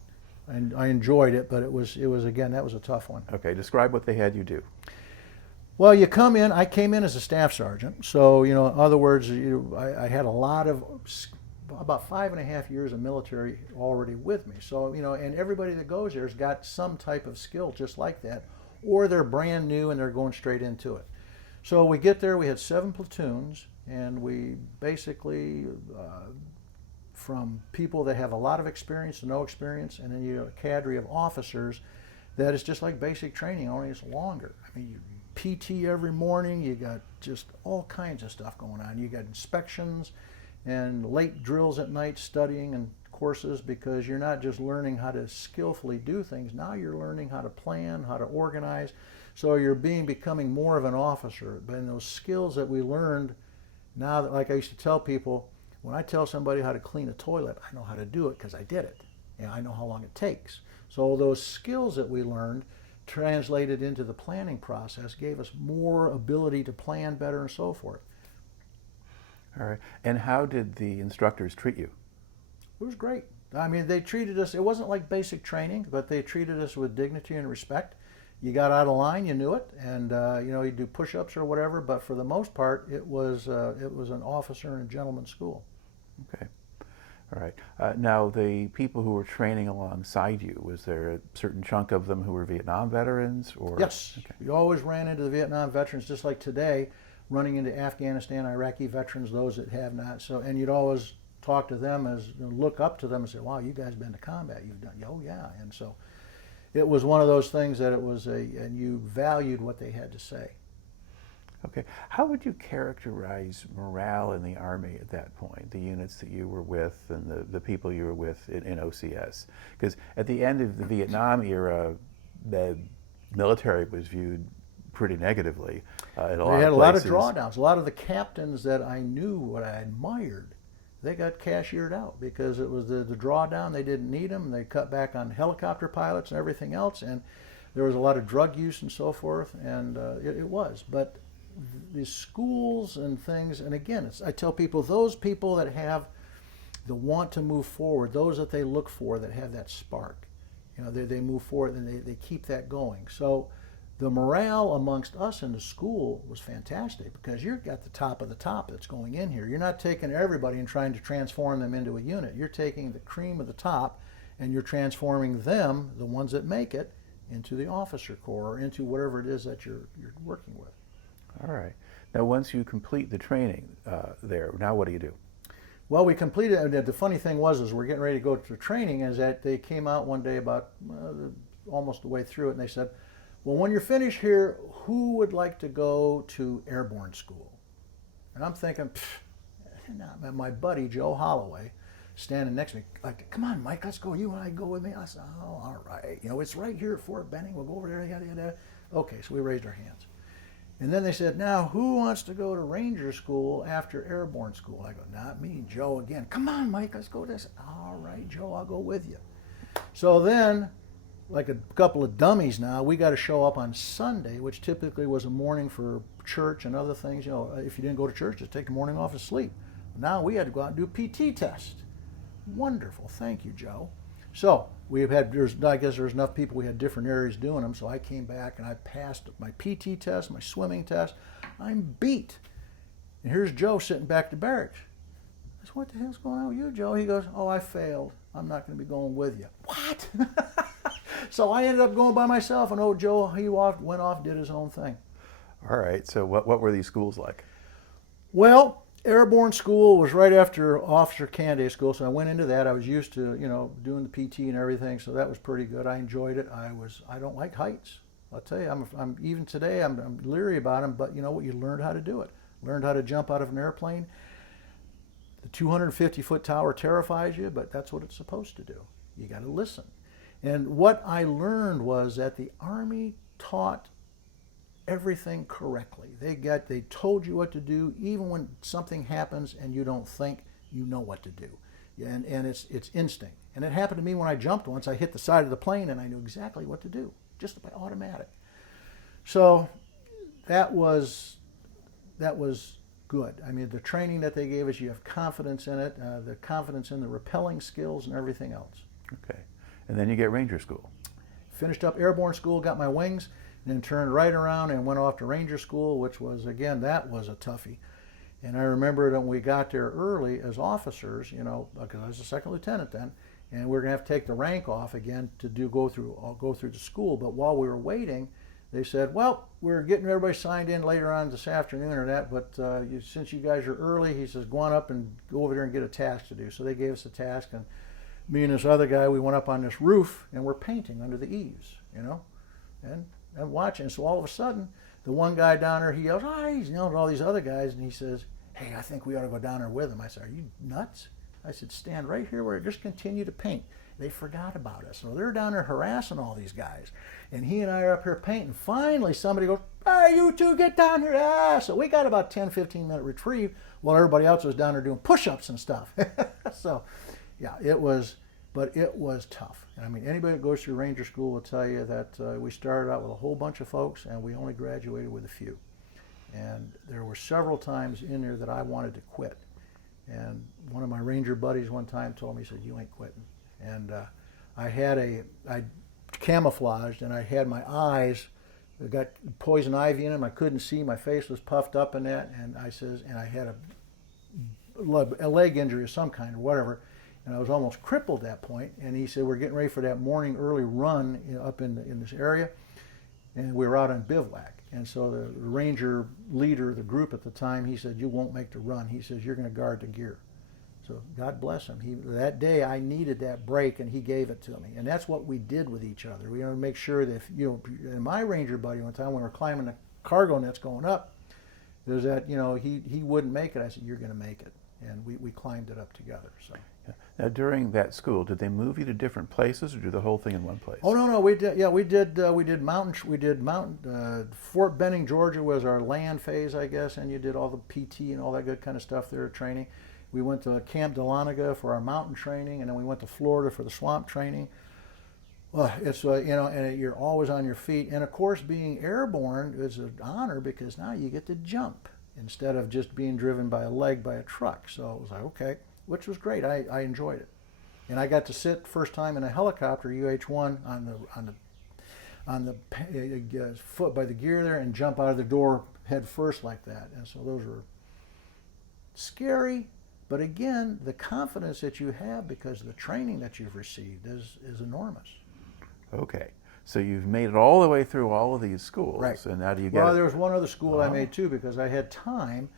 And I enjoyed it, but it was again, that was a tough one. Okay, describe what they had you do. Well, you come in. I came in as a staff sergeant, so in other words, I had a lot of about 5.5 years of military already with me. So and everybody that goes there has got some type of skill just like that, or they're brand new and they're going straight into it. So we get there. We had 7 platoons, and we basically. From people that have a lot of experience to no experience, and then you have a cadre of officers that is just like basic training, only it's longer. I mean, you PT every morning, you got just all kinds of stuff going on. You got inspections and late drills at night, studying and courses, because you're not just learning how to skillfully do things, now you're learning how to plan, how to organize. So you're becoming more of an officer. But in those skills that we learned, now that, like I used to tell people, when I tell somebody how to clean a toilet, I know how to do it because I did it. And I know how long it takes. So those skills that we learned translated into the planning process, gave us more ability to plan better and so forth. All right. And how did the instructors treat you? It was great. I mean, they treated us, it wasn't like basic training, but they treated us with dignity and respect. You got out of line, you knew it, and you do push-ups or whatever, but for the most part, it was an officer and gentleman school. Okay. All right. Now, the people who were training alongside you, was there a certain chunk of them who were Vietnam veterans? Or? Yes. Okay. You always ran into the Vietnam veterans, just like today, running into Afghanistan, Iraqi veterans, those that have not. So, and you'd always talk to them, look up to them and say, wow, you guys been to combat. You've done, oh yeah. And so it was one of those things that and you valued what they had to say. Okay. How would you characterize morale in the Army at that point, the units that you were with and the people you were with in OCS? Because at the end of the Vietnam era, the military was viewed pretty negatively at a lot of places. They had a lot of drawdowns. A lot of the captains that I knew, what I admired, they got cashiered out because it was the drawdown. They didn't need them. They cut back on helicopter pilots and everything else, and there was a lot of drug use and so forth, and it was. But the schools and things, and again, I tell people, those people that have the want to move forward, those that they look for, that have that spark, they move forward and they keep that going. So the morale amongst us in the school was fantastic because you've got the top of the top that's going in here. You're not taking everybody and trying to transform them into a unit. You're taking the cream of the top and you're transforming them, the ones that make it, into the officer corps or into whatever it is that you're working with. All right. Now, once you complete the training there, now what do you do? Well, we completed, and the funny thing was we're getting ready to go to training, is that they came out one day about almost the way through it, and they said, well, when you're finished here, who would like to go to airborne school? And I'm thinking, my buddy, Joe Holloway, standing next to me, like, come on, Mike, let's go. You want to go with me? I said, oh, all right. It's right here at Fort Benning. We'll go over there, yada, yada. Okay, so we raised our hands. And then they said, now, who wants to go to Ranger School after airborne school? I go, not me, Joe again. Come on, Mike, let's go to this. All right, Joe, I'll go with you. So then, like a couple of dummies now, we got to show up on Sunday, which typically was a morning for church and other things. If you didn't go to church, just take the morning off and sleep. Now we had to go out and do a PT test. Wonderful, thank you, Joe. So I guess there's enough people, we had different areas doing them, so I came back and I passed my PT test, my swimming test. I'm beat. And here's Joe sitting back to barracks. I said, what the hell's going on with you, Joe? He goes, oh, I failed. I'm not going to be going with you. What? So I ended up going by myself, and Joe, he went off, did his own thing. All right, so what were these schools like? Well, airborne school was right after officer candidate school, so I went into that. I was used to, doing the PT and everything, so that was pretty good. I enjoyed it. I don't like heights. I'll tell you, I'm even today, I'm leery about them, but you know what? You learned how to do it. Learned how to jump out of an airplane. The 250-foot tower terrifies you, but that's what it's supposed to do. You got to listen. And what I learned was that the Army taught everything correctly. They told you what to do, even when something happens and you don't think, you know what to do. And it's instinct. And it happened to me when I jumped once. I hit the side of the plane and I knew exactly what to do, just by automatic. So that was good. I mean, the training that they gave us, you have confidence in it, the confidence in the rappelling skills and everything else. Okay. And then you get Ranger School. Finished up airborne school, got my wings, and then turned right around and went off to Ranger School, which was, again, that was a toughie. And I remember that when we got there early as officers, because I was a second lieutenant then, and we were going to have to take the rank off again to go through the school. But while we were waiting, they said, well, we're getting everybody signed in later on this afternoon or that, but since you guys are early, he says, go on up and go over there and get a task to do. So they gave us a task, and me and this other guy, we went up on this roof, and we're painting under the eaves, and watching. So all of a sudden, the one guy down there, he yells, he's yelling at all these other guys, and he says, hey, I think we ought to go down there with him. I said, are you nuts? I said, stand right here where just continue to paint. They forgot about us. So they're down there harassing all these guys. And he and I are up here painting. Finally, somebody goes, hey, you two get down here. So we got about 10, 15-minute reprieve while everybody else was down there doing push-ups and stuff. So, yeah, it was tough. I mean, anybody that goes through Ranger School will tell you that we started out with a whole bunch of folks and we only graduated with a few. And there were several times in there that I wanted to quit. And one of my Ranger buddies one time told me, he said, "You ain't quitting." And I camouflaged, and I had my eyes, I got poison ivy in them. I couldn't see. My face was puffed up in that. And I had a leg injury of some kind or whatever. And I was almost crippled at that point. And he said, "We're getting ready for that morning early run up in this area." And we were out on bivouac. And so the Ranger leader of the group at the time, he said, "You won't make the run." He says, "You're going to guard the gear." So God bless him. That day I needed that break, and he gave it to me. And that's what we did with each other. We wanted to make sure that, and my Ranger buddy one time when we were climbing the cargo nets going up, is that, he wouldn't make it. I said, "You're going to make it." And we climbed it up together. So. Yeah. Now, during that school, did they move you to different places, or do the whole thing in one place? Oh no, we did. Yeah, we did mountain. Fort Benning, Georgia, was our land phase, I guess, and you did all the PT and all that good kind of stuff there, training. We went to Camp Dahlonega for our mountain training, and then we went to Florida for the swamp training. Well, it's and you're always on your feet, and of course, being airborne is an honor because now you get to jump instead of just being driven by a truck. So it was like, okay, which was great. I enjoyed it, and I got to sit first time in a helicopter UH-1 on the foot by the gear there and jump out of the door head first like that. And so those were scary, but again, the confidence that you have because of the training that you've received is enormous. Okay. So you've made it all the way through all of these schools, right? And now do you get? Well, there was one other school I made too because I had time,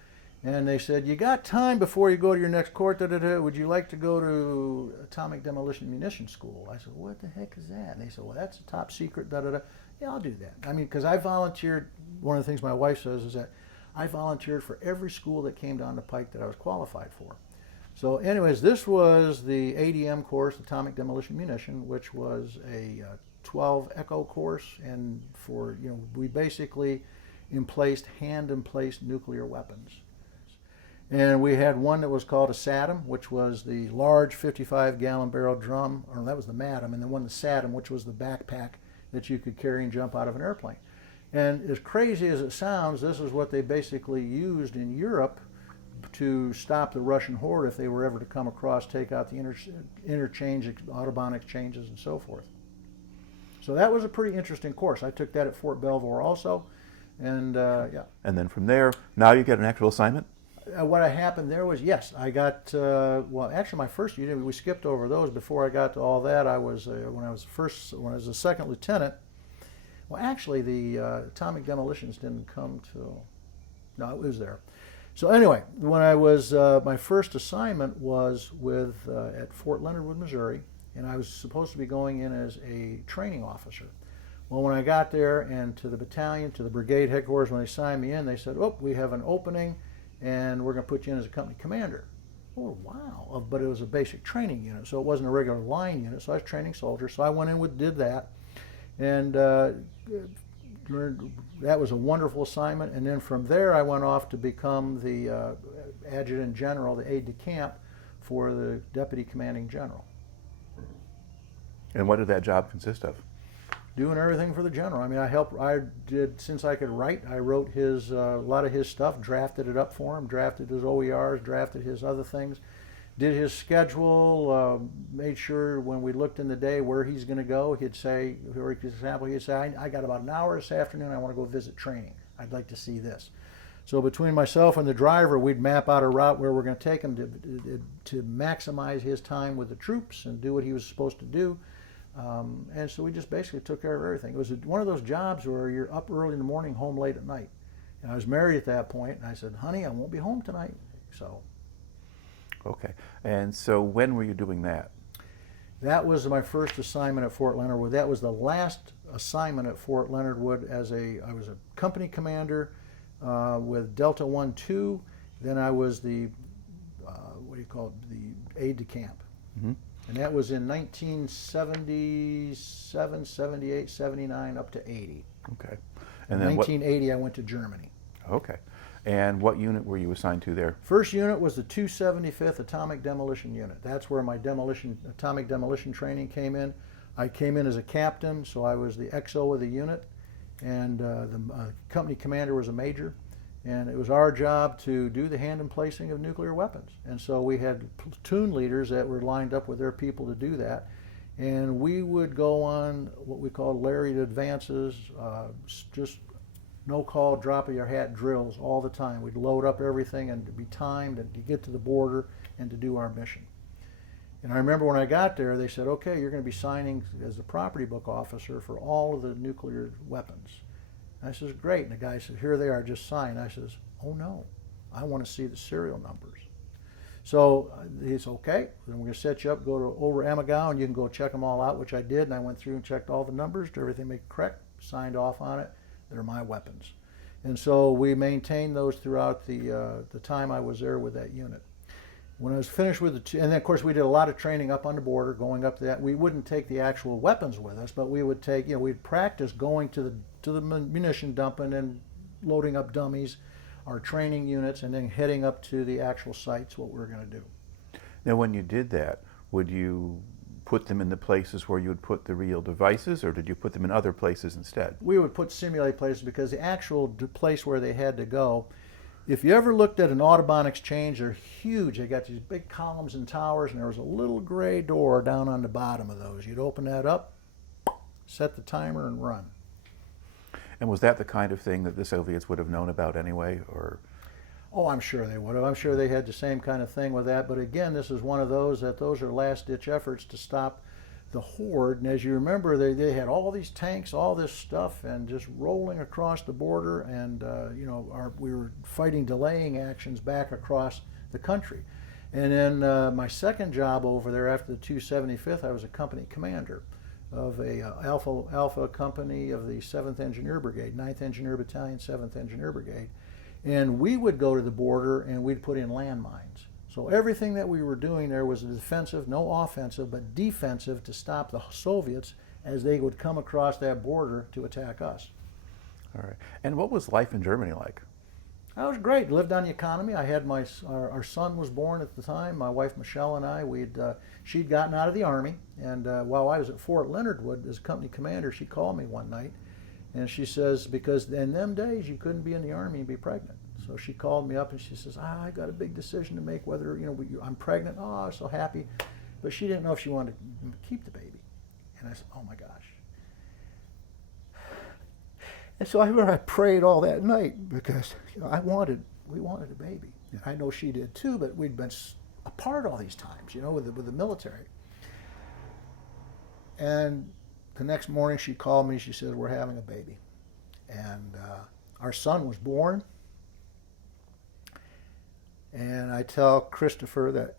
and they said, "You got time before you go to your next court. Would you like to go to Atomic Demolition Munitions School?" I said, "What the heck is that?" And they said, "Well, that's a top secret. Yeah, I'll do that." I mean, because I volunteered. One of the things my wife says is that I volunteered for every school that came down the pike that I was qualified for. So, anyways, this was the ADM course, Atomic Demolition Munition, which was a 12 Echo course, and we basically hand-emplaced nuclear weapons. And we had one that was called a SADM, which was the large 55-gallon barrel drum, or that was the MADM, and then the SADM, which was the backpack that you could carry and jump out of an airplane. And as crazy as it sounds, this is what they basically used in Europe to stop the Russian horde if they were ever to come across, take out the interchange, Autobahn exchanges, and so forth. So that was a pretty interesting course. I took that at Fort Belvoir also, and yeah. And then from there, now you get an actual assignment? What happened there was, yes, I got, well, actually my first unit, we skipped over those. Before I got to all that, I was, when I was a second lieutenant, well, actually the atomic demolitions didn't come till, no, it was there. So anyway, when I was, my first assignment was at Fort Leonard Wood, Missouri, and I was supposed to be going in as a training officer. Well, when I got there and to the battalion, to the brigade headquarters, when they signed me in, they said, "Oh, we have an opening, and we're going to put you in as a company commander." Oh, wow. But it was a basic training unit, so it wasn't a regular line unit, so I was training soldiers. So I went in did that, and that was a wonderful assignment. And then from there, I went off to become the adjutant general, the aide de camp for the deputy commanding general. And what did that job consist of? Doing everything for the general. I mean, since I could write, I wrote a lot of his stuff, drafted it up for him, drafted his OERs, drafted his other things, did his schedule, made sure when we looked in the day where he's going to go, he'd say, for example, I got about an hour this afternoon, I want to go visit training. I'd like to see this. So between myself and the driver, we'd map out a route where we're going to take him to maximize his time with the troops and do what he was supposed to do. And so we just basically took care of everything. It was one of those jobs where you're up early in the morning, home late at night. And I was married at that point, and I said, "Honey, I won't be home tonight." So. Okay. And so when were you doing that? That was my first assignment at Fort Leonard Wood. That was the last assignment at Fort Leonard Wood. I was a company commander with Delta 1-2. Then I was the aide de camp. Mm-hmm. And that was in 1977, 78, 79, up to 80. Okay. And then in 1980, I went to Germany. Okay. And what unit were you assigned to there? First unit was the 275th Atomic Demolition Unit. That's where my atomic demolition training came in. I came in as a captain, so I was the XO of the unit, and the company commander was a major. And it was our job to do the hand emplacing of nuclear weapons. And so we had platoon leaders that were lined up with their people to do that. And we would go on what we called Larried advances, just no call, drop of your hat drills all the time. We'd load up everything and to be timed and to get to the border and to do our mission. And I remember when I got there, they said, okay, you're going to be signing as the property book officer for all of the nuclear weapons. And I says, great. And the guy said, here they are, just sign. I says, oh no, I want to see the serial numbers. So he said, okay, then we're going to set you up, go to over Amagao, and you can go check them all out, which I did. And I went through and checked all the numbers, did everything make correct, signed off on it. They're my weapons. And so we maintained those throughout the time I was there with that unit. When I was finished with and then of course we did a lot of training up on the border, going up to that. We wouldn't take the actual weapons with us, but we would take, we'd practice going to the munition dumping and loading up dummies, our training units, and then heading up to the actual sites, what we were going to do. Now when you did that, would you put them in the places where you would put the real devices, or did you put them in other places instead? We would put simulated places because the actual place where they had to go, if you ever looked at an Audubon exchange, they're huge. They got these big columns and towers, and there was a little gray door down on the bottom of those. You'd open that up, set the timer, and run. And was that the kind of thing that the Soviets would have known about anyway, or? Oh, I'm sure they would have. I'm sure they had the same kind of thing with that. But again, this is one of those are last-ditch efforts to stop the horde. And as you remember, they had all these tanks, all this stuff, and just rolling across the border. And we were fighting delaying actions back across the country. And then my second job over there after the 275th, I was a company commander of a alpha company of the 7th Engineer Brigade, 9th Engineer Battalion, 7th Engineer Brigade. And we would go to the border and we'd put in landmines. So everything that we were doing there was defensive, no offensive, but defensive to stop the Soviets as they would come across that border to attack us. All right. And what was life in Germany like? That was great. Lived on the economy. I had our son was born at the time. My wife Michelle and I, she'd gotten out of the Army, and while I was at Fort Leonard Wood as company commander, she called me one night, and she says, because in them days you couldn't be in the Army and be pregnant. So she called me up and she says, I got a big decision to make whether, I'm pregnant. Oh, I was so happy. But she didn't know if she wanted to keep the baby. And I said, oh my gosh. And so I remember I prayed all that night because we wanted a baby. Yeah. I know she did too, but we'd been apart all these times, with the military. And the next morning she called me, she said, we're having a baby. And our son was born. And I tell Christopher that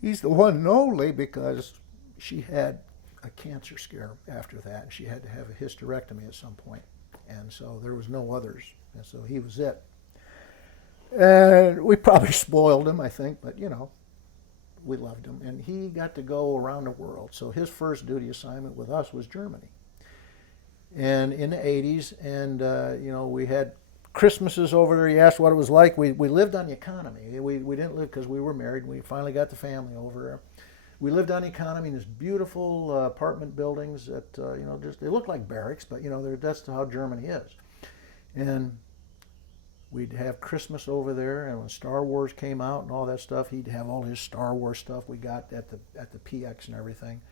he's the one and only because she had a cancer scare after that. She had to have a hysterectomy at some point. And so there was no others. And so he was it. And we probably spoiled him, I think, but we loved him. And he got to go around the world. So his first duty assignment with us was Germany. And in the 80s, and we had Christmases over there. He asked what it was like. We lived on the economy. We didn't live because we were married. We finally got the family over there. We lived on the economy in these beautiful apartment buildings that they look like barracks, but that's how Germany is. And we'd have Christmas over there, and when Star Wars came out and all that stuff, he'd have all his Star Wars stuff we got at the PX and everything.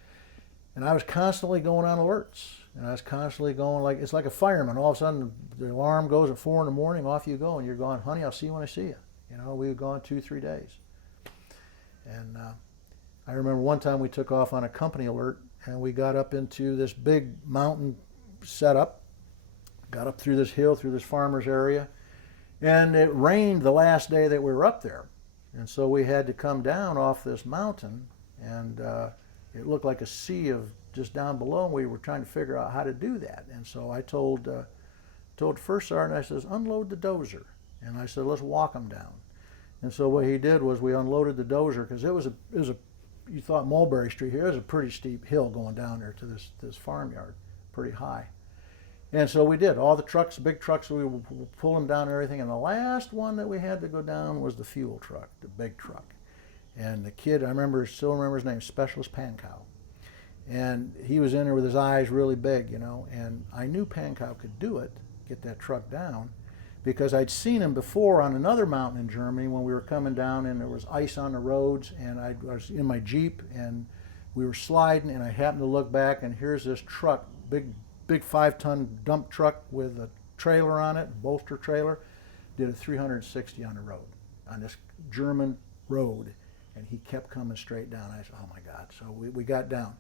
And I was constantly going on alerts, and I was constantly going it's like a fireman. All of a sudden, the alarm goes at 4 in the morning, off you go, and you're going, honey, I'll see you when I see you. We would go on 2-3 days. And I remember one time we took off on a company alert, and we got up into this big mountain setup, got up through this hill, through this farmer's area, and it rained the last day that we were up there. And so we had to come down off this mountain, and it looked like a sea of just down below, and we were trying to figure out how to do that. And so I told First Sergeant, I says, unload the dozer. And I said, let's walk them down. And so what he did was we unloaded the dozer, because it was a you thought Mulberry Street here, it was a pretty steep hill going down there to this farmyard, pretty high. And so we did. All the trucks, big trucks, we would pull them down and everything. And the last one that we had to go down was the fuel truck, the big truck. And the kid, still remember his name, Specialist Pankow. And he was in there with his eyes really big, and I knew Pankow could do it, get that truck down. because I'd seen him before on another mountain in Germany when we were coming down and there was ice on the roads, and I was in my Jeep and we were sliding, and I happened to look back, and here's this truck, big 5-ton dump truck with a trailer on it, bolster trailer, did a 360 on the road, on this German road, and he kept coming straight down. I said, oh my God. So we got down.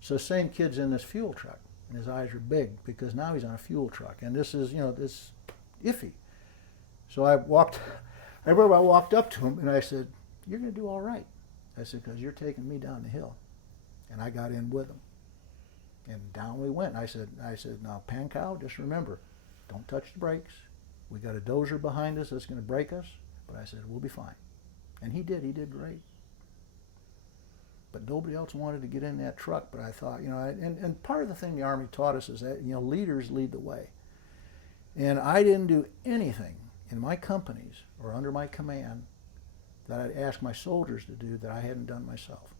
So the same kid's in this fuel truck, and his eyes are big because now he's on a fuel truck, and this is, this iffy. So I remember I walked up to him and I said, you're going to do all right. I said, because you're taking me down the hill. And I got in with him. And down we went. I said, now, Pankow, just remember, don't touch the brakes. We got a dozer behind us that's going to break us. But I said, we'll be fine. And he did great. But nobody else wanted to get in that truck. But I thought, and part of the thing the Army taught us is that, leaders lead the way. And I didn't do anything in my companies or under my command that I'd asked my soldiers to do that I hadn't done myself.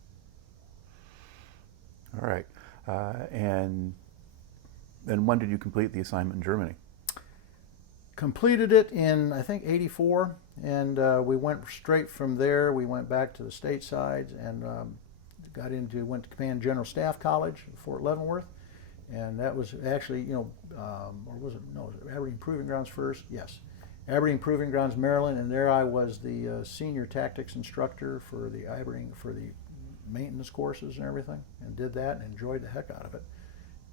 All right. And when did you complete the assignment in Germany? Completed it in, I think, '84, and we went straight from there. We went back to the statesides and went to Command General Staff College at Fort Leonard Wood, and that was actually, or was it? No, was it Aberdeen Proving Grounds first? Yes, Aberdeen Proving Grounds, Maryland, and there I was the senior tactics instructor for the Aberdeen for the maintenance courses and everything, and did that and enjoyed the heck out of it.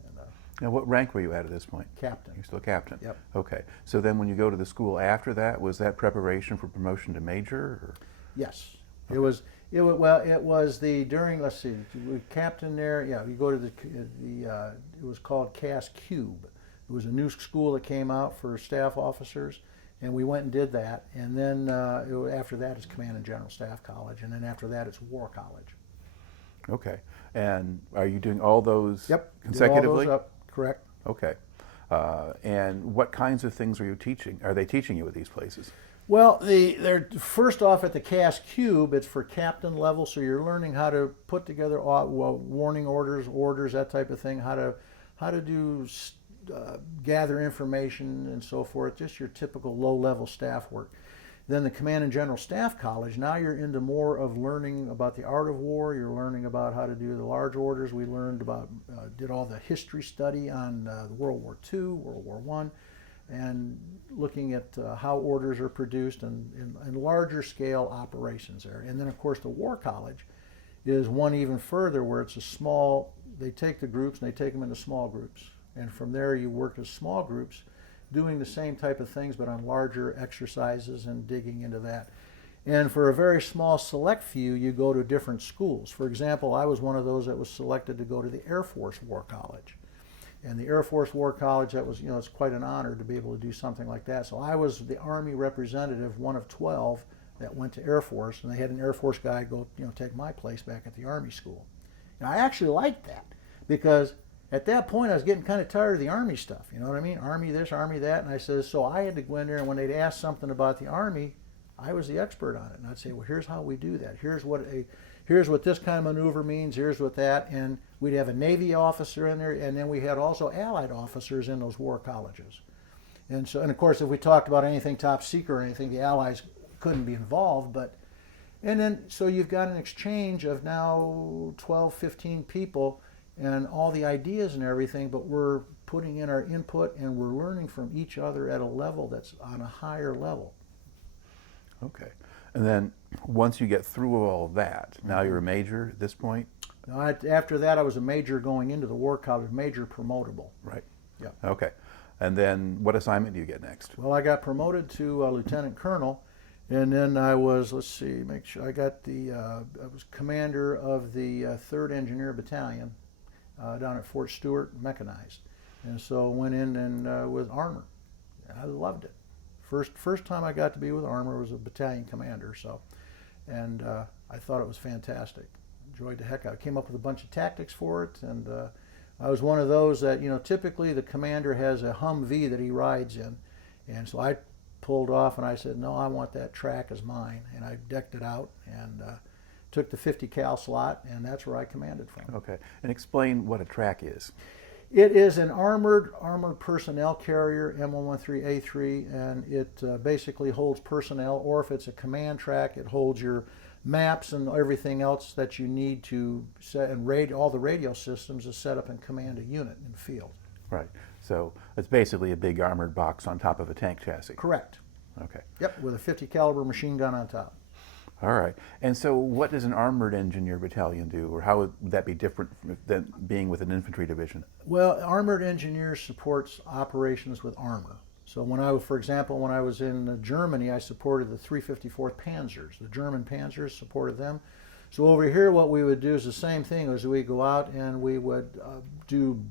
And, now, what rank were you at this point? Captain. You're still captain? Yep. Okay. So then when you go to the school after that, was that preparation for promotion to major? Or? Yes. Okay. It was the, during, let's see, captain there, yeah, you go to it was called CAS Cube. It was a new school that came out for staff officers, and we went and did that. And then after that it's Command and General Staff College, and then after that it's War College. Okay. And are you doing all those Did consecutively? all those up, correct. Okay. And what kinds of things are they teaching you at these places? Well, they're first off at the CAS Cube, it's for captain level, so you're learning how to put together warning orders, that type of thing, how to do gather information and so forth, just your typical low-level staff work. Then the Command and General Staff College, now you're into more of learning about the art of war. You're learning about how to do the large orders. We learned about, did all the history study on World War II, World War I, and looking at how orders are produced and larger scale operations there. And then of course the War College is one even further where it's a small, they take the groups and they take them into small groups. And from there you work as small groups, doing the same type of things but on larger exercises and digging into that. And for a very small select few, you go to different schools. For example, I was one of those that was selected to go to the Air Force War College. And the Air Force War College, that was, it's quite an honor to be able to do something like that. So I was the Army representative, one of 12 that went to Air Force, and they had an Air Force guy go, take my place back at the Army school. And I actually liked that because at that point, I was getting kind of tired of the Army stuff. You know what I mean? Army this, Army that. And I said, so I had to go in there, and when they'd ask something about the Army, I was the expert on it. And I'd say, well, here's how we do that. Here's what this kind of maneuver means. Here's what that. And we'd have a Navy officer in there, and then we had also Allied officers in those war colleges. And so, and of course, if we talked about anything top secret or anything, the Allies couldn't be involved. And then, so you've got an exchange of now 12, 15 people, and all the ideas and everything, but we're putting in our input and we're learning from each other at a level that's on a higher level. Okay. And then once you get through all of that, now you're a major at this point? After that, I was a major going into the War College, major promotable. Right. Yeah. Okay. And then what assignment do you get next? Well, I got promoted to lieutenant colonel, and then I was, let's see, make sure, I was commander of the 3rd Engineer Battalion down at Fort Stewart, mechanized. And so went in and with armor. I loved it. First time I got to be with armor was a battalion commander, so, and I thought it was fantastic. Enjoyed the heck out. I came up with a bunch of tactics for it, and I was one of those that, typically the commander has a Humvee that he rides in, and so I pulled off and I said, no, I want that track as mine, and I decked it out and took the 50 cal slot, and that's where I commanded from. Okay, and explain what a track is. It is an armored personnel carrier, M113A3, and it basically holds personnel, or if it's a command track, it holds your maps and everything else that you need to set, and all the radio systems is set up and command a unit in the field. Right. So it's basically a big armored box on top of a tank chassis. Correct. Okay. Yep, with a 50 caliber machine gun on top. All right. And so what does an armored engineer battalion do, or how would that be different than being with an infantry division? Well, armored engineers supports operations with armor. So for example, when I was in Germany, I supported the 354th Panzers. The German Panzers supported them. So over here, what we would do is the same thing. As we go out and we would do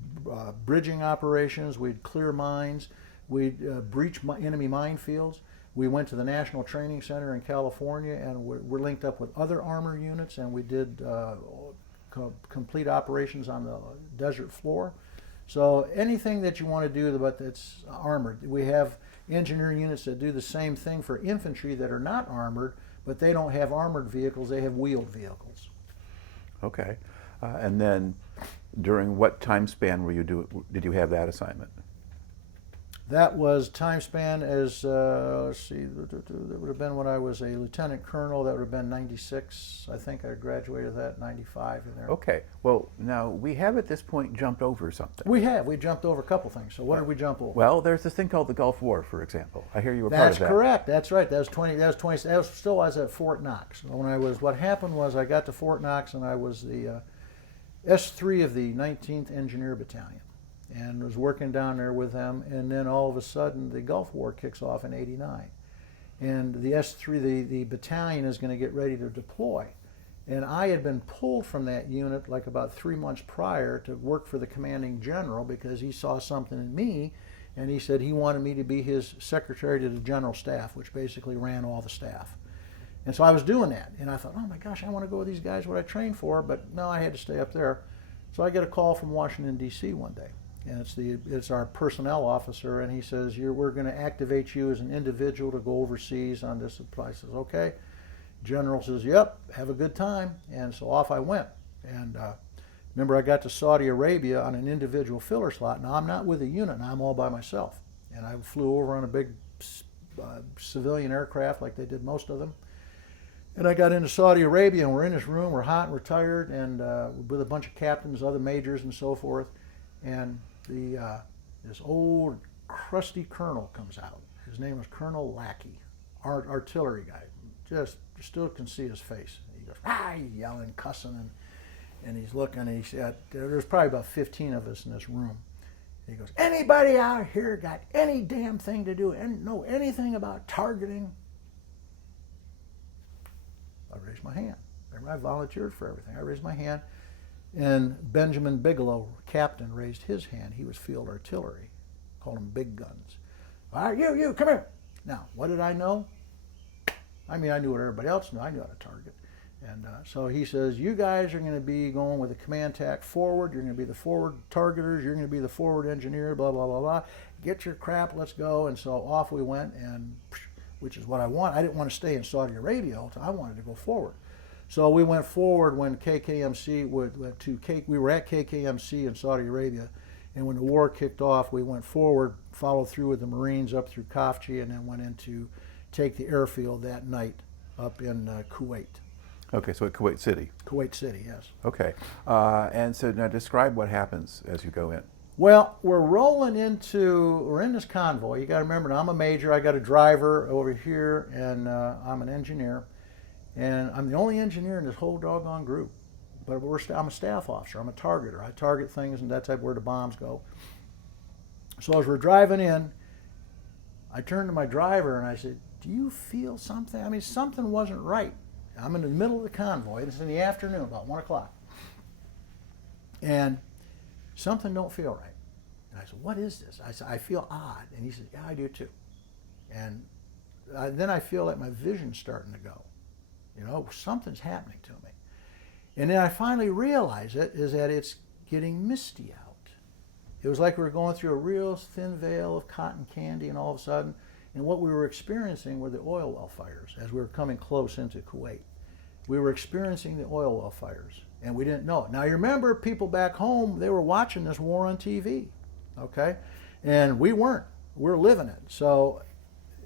bridging operations. We'd clear mines. We'd breach enemy minefields. We went to the National Training Center in California, and we're linked up with other armor units, and we did complete operations on the desert floor. So anything that you want to do, but that's armored. We have engineering units that do the same thing for infantry that are not armored, but they don't have armored vehicles, they have wheeled vehicles. Okay. And then during what time span did you have that assignment? That was time span as, let's see, that would have been when I was a lieutenant colonel. That would have been 96. I think I graduated that 95 in there. Okay. Well, now we have at this point jumped over something. We have. We jumped over a couple things. So what did we jump over? Well, there's this thing called the Gulf War, for example. I hear you were part of that. That's correct. That's right. That was still I was at Fort Knox. What happened was I got to Fort Knox and I was the S3 of the 19th Engineer Battalion, and was working down there with them, and then all of a sudden the Gulf War kicks off in '89. And the S3, the battalion is going to get ready to deploy. And I had been pulled from that unit like about 3 months prior to work for the commanding general because he saw something in me, and he said he wanted me to be his secretary to the general staff, which basically ran all the staff. And so I was doing that, and I thought, oh my gosh, I want to go with these guys, what I trained for, but no, I had to stay up there. So I get a call from Washington, D.C. one day. And it's our personnel officer, and he says, we're going to activate you as an individual to go overseas on this. I says, okay. General says, yep, have a good time. And so off I went. And remember, I got to Saudi Arabia on an individual filler slot. Now, I'm not with a unit, and I'm all by myself. And I flew over on a big civilian aircraft like they did most of them. And I got into Saudi Arabia, and we're in this room, we're hot and we're tired, and with a bunch of captains, other majors, and so forth. And this old crusty colonel comes out. His name was Colonel Lackey, artillery guy. Just still can see his face. He goes, yelling, cussing, and he's looking, and he said, there's probably about 15 of us in this room. He goes, anybody out here got any damn thing to do and know anything about targeting? I raised my hand. Remember, I volunteered for everything. I raised my hand. And Benjamin Bigelow, captain, raised his hand. He was field artillery. Called him Big Guns. All right, you, come here. Now, what did I know? I mean, I knew what everybody else knew. I knew how to target. And so he says, you guys are going to be going with a command tack forward. You're going to be the forward targeters. You're going to be the forward engineer, blah, blah, blah, blah. Get your crap, let's go. And so off we went, and which is what I want. I didn't want to stay in Saudi Arabia. I wanted to go forward. So we went forward when KKMC we were at KKMC in Saudi Arabia, and when the war kicked off, we went forward, followed through with the Marines up through Kafji, and then went in to take the airfield that night up in Kuwait. Okay, so at Kuwait City. Kuwait City, yes. Okay, and so now describe what happens as you go in. Well, we're in this convoy. You got to remember, now I'm a major, I got a driver over here, and I'm an engineer. And I'm the only engineer in this whole doggone group. But I'm a staff officer. I'm a targeter. I target things and that type where the bombs go. So as we're driving in, I turned to my driver and I said, do you feel something? I mean, something wasn't right. I'm in the middle of the convoy. It's in the afternoon, about 1 o'clock. And something don't feel right. And I said, what is this? I said, I feel odd. And he said, yeah, I do too. And then I feel like my vision's starting to go. You know, something's happening to me. And then I finally realize is that it's getting misty out. It was like we were going through a real thin veil of cotton candy, and all of a sudden, and what we were experiencing were the oil well fires as we were coming close into Kuwait. we were experiencing the oil well fires, and we didn't know it. Now, you remember, people back home, they were watching this war on TV, okay? And we weren't. We're living it. So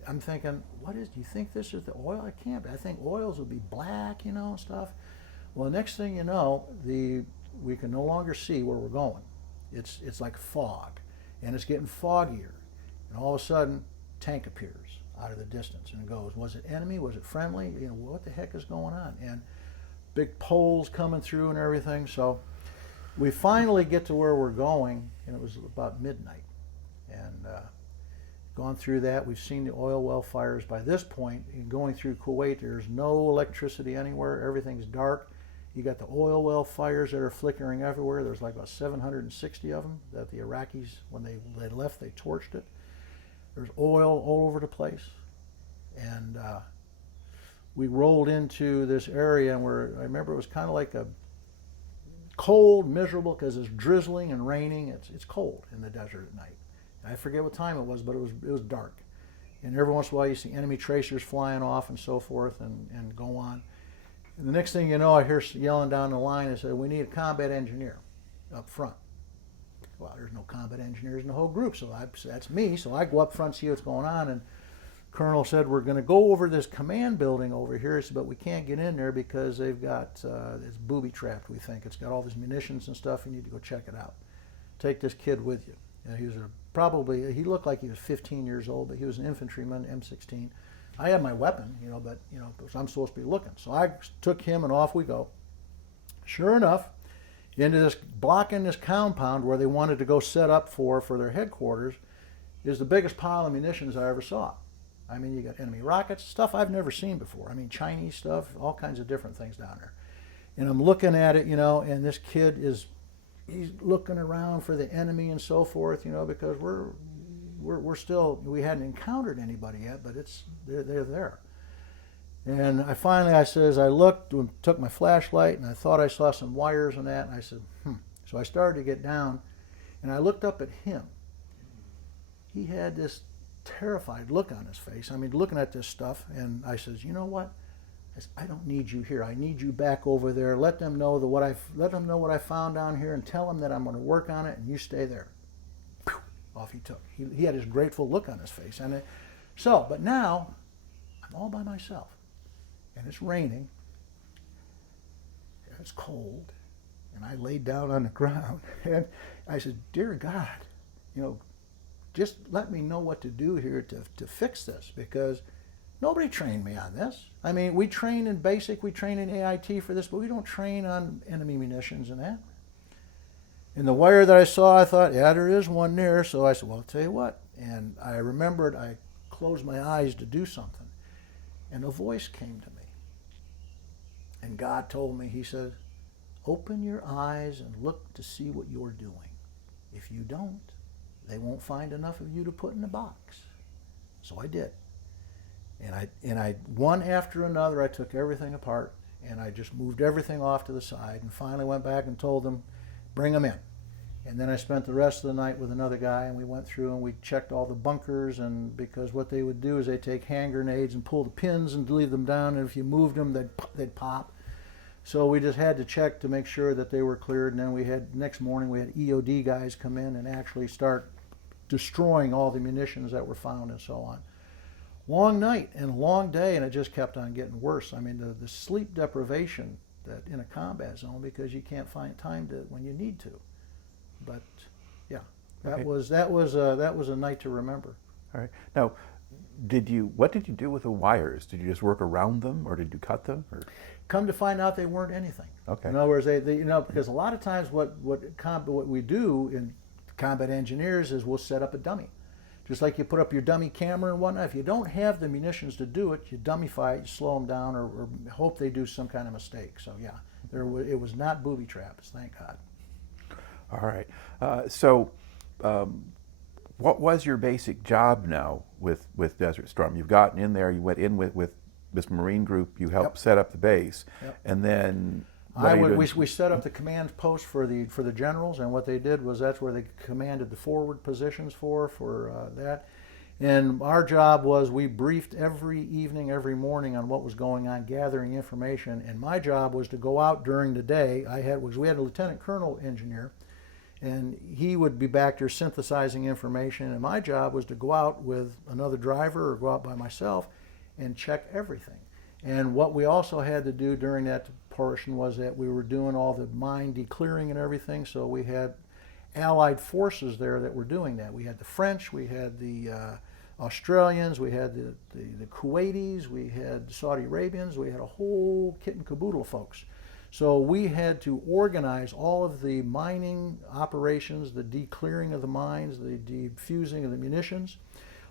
I'm thinking, do you think this is the oil? It can't be. I think oils will be black, and stuff. Well, next thing you know, we can no longer see where we're going. It's like fog, and it's getting foggier. And all of a sudden, tank appears out of the distance, and it goes, was it enemy? Was it friendly? What the heck is going on? And big poles coming through and everything. So we finally get to where we're going, and it was about midnight. And gone through that. We've seen the oil well fires. By this point, in going through Kuwait, there's no electricity anywhere. Everything's dark. You got the oil well fires that are flickering everywhere. There's like about 760 of them that the Iraqis, when they left, they torched it. There's oil all over the place. And we rolled into this area, and I remember it was kind of like a cold, miserable, because it's drizzling and raining. It's cold in the desert at night. I forget what time it was, but it was dark. And every once in a while you see enemy tracers flying off and so forth and go on. And the next thing you know, I hear yelling down the line and say, we need a combat engineer up front. Well, there's no combat engineers in the whole group, so that's me. So I go up front, see what's going on, and Colonel said, we're going to go over this command building over here, but we can't get in there because they've got, it's booby-trapped, we think. It's got all these munitions and stuff. You need to go check it out. Take this kid with you. And he was he looked like he was 15 years old, but he was an infantryman, M16. I had my weapon, but, because I'm supposed to be looking. So I took him, and off we go. Sure enough, into this block in this compound where they wanted to go set up for their headquarters is the biggest pile of munitions I ever saw. I mean, you got enemy rockets, stuff I've never seen before. I mean, Chinese stuff, all kinds of different things down there. And I'm looking at it, and this kid he's looking around for the enemy and so forth, because we're still, we hadn't encountered anybody yet, but they're there. And I looked and took my flashlight, and I thought I saw some wires and that, and I said, So I started to get down, and I looked up at him. He had this terrified look on his face. I mean, looking at this stuff, and I says, you know what? I don't need you here. I need you back over there. Let them know what I found down here, and tell them that I'm going to work on it, and you stay there. Pew, off he took. He had this grateful look on his face, but now I'm all by myself, and it's raining, and it's cold, and I laid down on the ground, and I said, dear God, just let me know what to do here to fix this, because nobody trained me on this. I mean, we train in basic, we train in AIT for this, but we don't train on enemy munitions and that. And the wire that I saw, I thought, yeah, there is one there. So I said, well, I'll tell you what. And I remembered I closed my eyes to do something. And a voice came to me. And God told me, he said, open your eyes and look to see what you're doing. If you don't, they won't find enough of you to put in a box. So I did. And I one after another, I took everything apart, and I just moved everything off to the side, and finally went back and told them, bring them in. And then I spent the rest of the night with another guy, and we went through and we checked all the bunkers, and because what they would do is they take hand grenades and pull the pins and leave them down, and if you moved them, they'd pop. So we just had to check to make sure that they were cleared, and then next morning we had EOD guys come in and actually start destroying all the munitions that were found and so on. Long night and a long day, and it just kept on getting worse. I mean, the sleep deprivation that in a combat zone, because you can't find time to when you need to. But yeah, that was a night to remember. All right. Now, what did you do with the wires? Did you just work around them, or did you cut them? Or? Come to find out, they weren't anything. Okay. In other words, they because a lot of times what we do in combat engineers is we'll set up a dummy. Just like you put up your dummy camera and whatnot. If you don't have the munitions to do it, you dummify it, you slow them down, or hope they do some kind of mistake. So yeah, it was not booby traps, thank God. All right. What was your basic job now with Desert Storm? You've gotten in there, you went in with this Marine group, you helped set up the base, and then we set up the command post for the generals, and what they did was that's where they commanded the forward positions for that. And our job was we briefed every evening, every morning on what was going on, gathering information. And my job was to go out during the day. We had a lieutenant colonel engineer, and he would be back there synthesizing information. And my job was to go out with another driver or go out by myself and check everything. And what we also had to do during that portion was that we were doing all the mine declearing and everything. So we had Allied forces there that were doing that. We had the French, we had the Australians, we had the Kuwaitis, we had the Saudi Arabians, we had a whole kit and caboodle of folks. So we had to organize all of the mining operations, the declearing of the mines, the defusing of the munitions,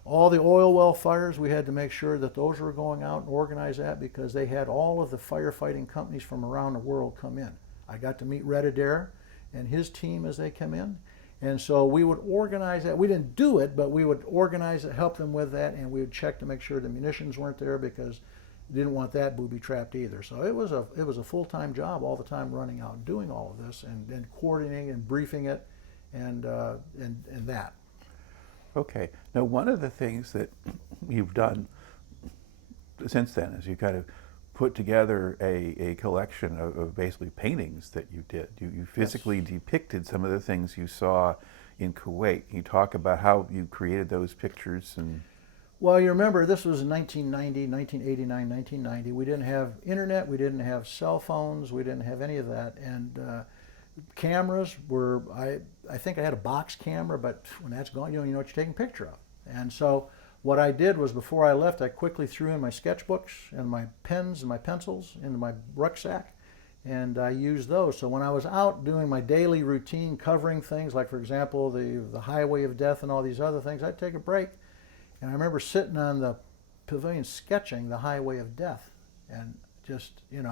all the oil well fires. We had to make sure that those were going out and organize that, because they had all of the firefighting companies from around the world come in. I got to meet Red Adair and his team as they come in. And so we would organize that. We didn't do it, but we would organize it, help them with that, and we would check to make sure the munitions weren't there, because we didn't want that booby trapped either. So it was a full-time job all the time, running out and doing all of this and coordinating and briefing it and that. Okay. Now, one of the things that you've done since then is you kind of put together a collection of basically paintings that you did. You physically Yes. depicted some of the things you saw in Kuwait. Can you talk about how you created those pictures? And Well, you remember, this was in 1990, 1989, 1990. We didn't have internet, we didn't have cell phones, we didn't have any of that. And cameras were, I think I had a box camera, but when that's gone, you know what you're taking a picture of. And so what I did was, before I left, I quickly threw in my sketchbooks and my pens and my pencils into my rucksack, and I used those. So when I was out doing my daily routine, covering things like, for example, the Highway of Death and all these other things, I'd take a break. And I remember sitting on the pavilion sketching the Highway of Death, and just, it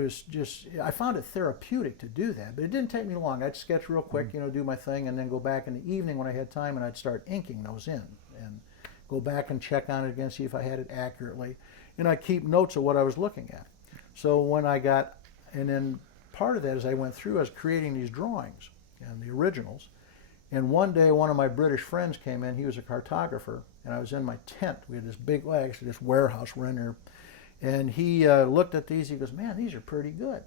was just, I found it therapeutic to do that, but it didn't take me long. I'd sketch real quick, do my thing, and then go back in the evening when I had time, and I'd start inking those in and go back and check on it again, see if I had it accurately. And I'd keep notes of what I was looking at. So when and then part of that, as I went through, I was creating these drawings and the originals. And one day, one of my British friends came in. He was a cartographer, and I was in my tent. We had this big, actually this warehouse. We're in there. And he looked at these. He goes, "Man, these are pretty good."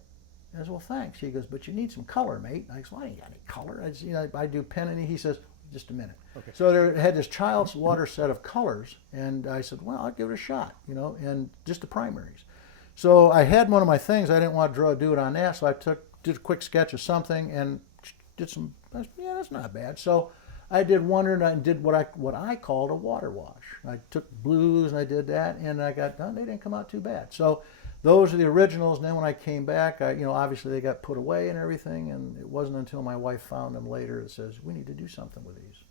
I said, "Well, thanks." He goes, "But you need some color, mate." I said, "Well, I ain't got any color. I do pen." And he says, "Just a minute." Okay. So there had this child's water set of colors, and I said, "Well, I'll give it a shot," and just the primaries. So I had one of my things. I didn't want to do it on that, so I did a quick sketch of something and did some. Yeah, that's not bad. So I did one, and I did what I called a water wash. I took blues and I did that, and I got done. They didn't come out too bad. So those are the originals. And then when I came back, obviously they got put away and everything, and it wasn't until my wife found them later that says, "We need to do something with these."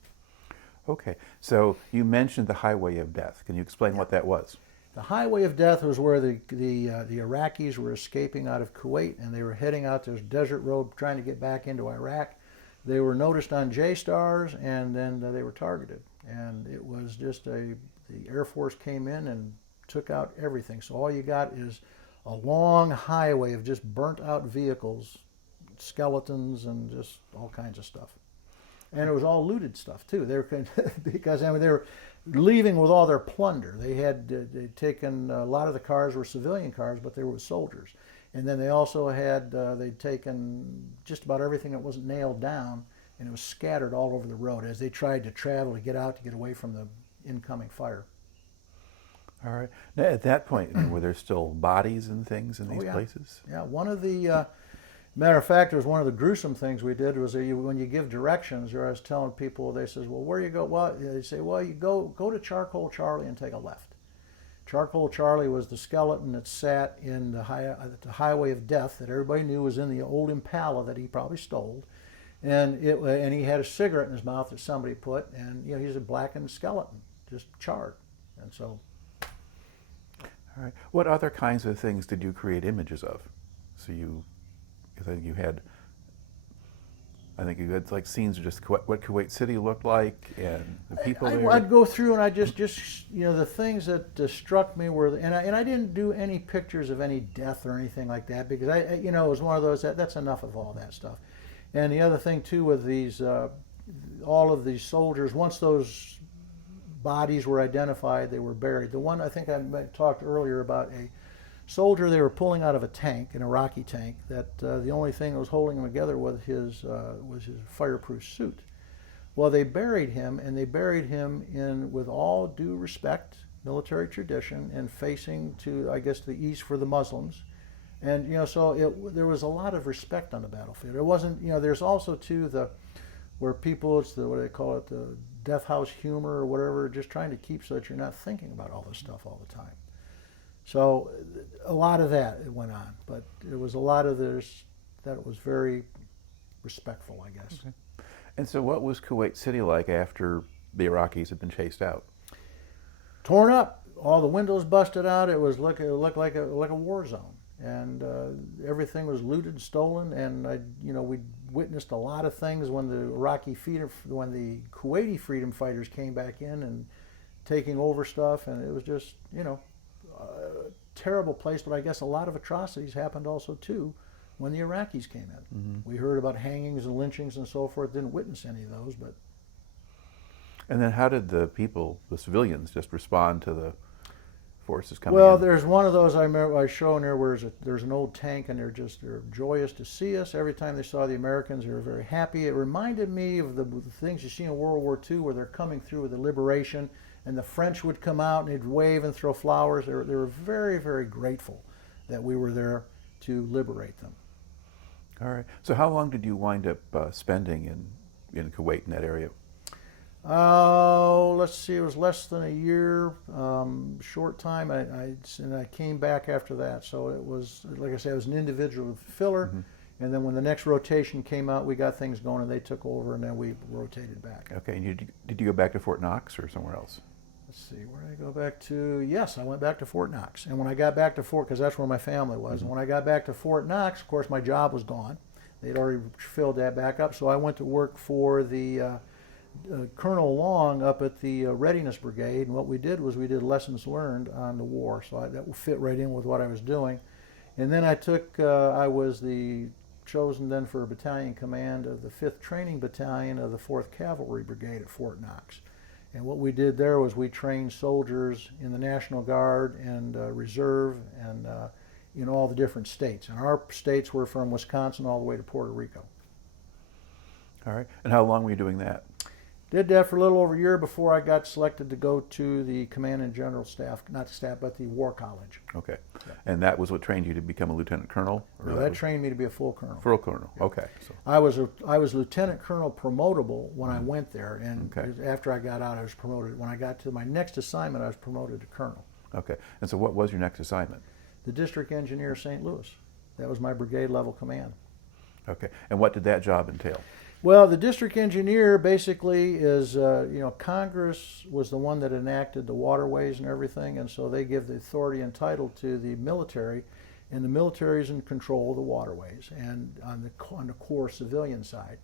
okay, so you mentioned the Highway of Death. Can you explain what that was? The Highway of Death was where the Iraqis were escaping out of Kuwait, and they were heading out this desert road trying to get back into Iraq. They were noticed on J-stars, and then they were targeted. And it was just the Air Force came in and took out everything. So all you got is a long highway of just burnt out vehicles, skeletons, and just all kinds of stuff. And it was all looted stuff too. They were because they were leaving with all their plunder. They'd taken a lot of the cars were civilian cars, but they were with soldiers. And then they also had, they'd taken just about everything that wasn't nailed down, and it was scattered all over the road as they tried to travel to get away from the incoming fire. All right. Now, at that point, were there still bodies and things in these places? Yeah, one of the, matter of fact, it was one of the gruesome things we did was when you give directions, I was telling people, they says, "Well, where you go?" Well, they say, "Well, you go to Charcoal Charlie and take a left." Charcoal Charlie was the skeleton that sat in the Highway of Death that everybody knew was in the old Impala that he probably stole, and he had a cigarette in his mouth that somebody put, and he's a blackened skeleton, just charred, and so. All right. What other kinds of things did you create images of? So I think you had like scenes of just what Kuwait City looked like and the people there. I'd go through and I just the things that struck me were, and I didn't do any pictures of any death or anything like that, because it was one of those that's enough of all that stuff. And the other thing too with these all of these soldiers, once those bodies were identified, they were buried. The one I think I talked earlier about, a soldier they were pulling out of a tank, an Iraqi tank, that the only thing that was holding him together was his fireproof suit. Well, they buried him, and they buried him in, with all due respect, military tradition, and facing to, I guess, the east for the Muslims. And, you know, so there was a lot of respect on the battlefield. It wasn't, you know, there's also, too, where people, it's the, what do they call it, the death house humor or whatever, just trying to keep so that you're not thinking about all this stuff all the time. So a lot of that went on, but there was a lot of this that was very respectful, I guess. Okay. And so what was Kuwait City like after the Iraqis had been chased out? Torn up, all the windows busted out. It looked like a war zone, and everything was looted, stolen. And we witnessed a lot of things when the when the Kuwaiti freedom fighters came back in and taking over stuff, and it was just, you know, a terrible place. But I guess a lot of atrocities happened also too when the Iraqis came in. Mm-hmm. We heard about hangings and lynchings and so forth. Didn't witness any of those, but. And then how did the people, the civilians, just respond to the forces coming in? Well, there's one of those I remember I showing there where there's an old tank, and they're joyous to see us. Every time they saw the Americans, they were very happy. It reminded me of the things you see in World War II, where they're coming through with the liberation, and the French would come out and they'd wave and throw flowers. They were very, very grateful that we were there to liberate them. All right. So how long did you wind up spending in Kuwait, in that area? Let's see, it was less than a year, short time, and I came back after that. So it was, like I said, it was an individual filler, mm-hmm. And then when the next rotation came out, we got things going, and they took over, and then we rotated back. Okay, and did you go back to Fort Knox or somewhere else? Let's see, where did I go back to? Yes, I went back to Fort Knox. And when I got back to because that's where my family was, mm-hmm. And when I got back to Fort Knox, of course, my job was gone. They'd already filled that back up, so I went to work for the Colonel Long up at the Readiness Brigade, and what we did was we did lessons learned on the war, so that would fit right in with what I was doing. And then I was chosen then for a battalion command of the 5th Training Battalion of the 4th Cavalry Brigade at Fort Knox. And what we did there was we trained soldiers in the National Guard and Reserve and in all the different states. And our states were from Wisconsin all the way to Puerto Rico. All right. And how long were you doing that? Did that for a little over a year before I got selected to go to the Command and General Staff, not staff, but the War College. Okay. Yeah. And that was what trained you to become a lieutenant colonel? No, that trained me to be a full colonel. Full colonel, yeah. Okay. So. I was lieutenant colonel promotable when I went there, and after I got out, I was promoted. When I got to my next assignment, I was promoted to colonel. Okay. And so what was your next assignment? The District Engineer, St. Louis. That was my brigade level command. Okay. And what did that job entail? Well, the district engineer basically is, Congress was the one that enacted the waterways and everything, and so they give the authority and title to the military, and the military is in control of the waterways and on the core civilian side.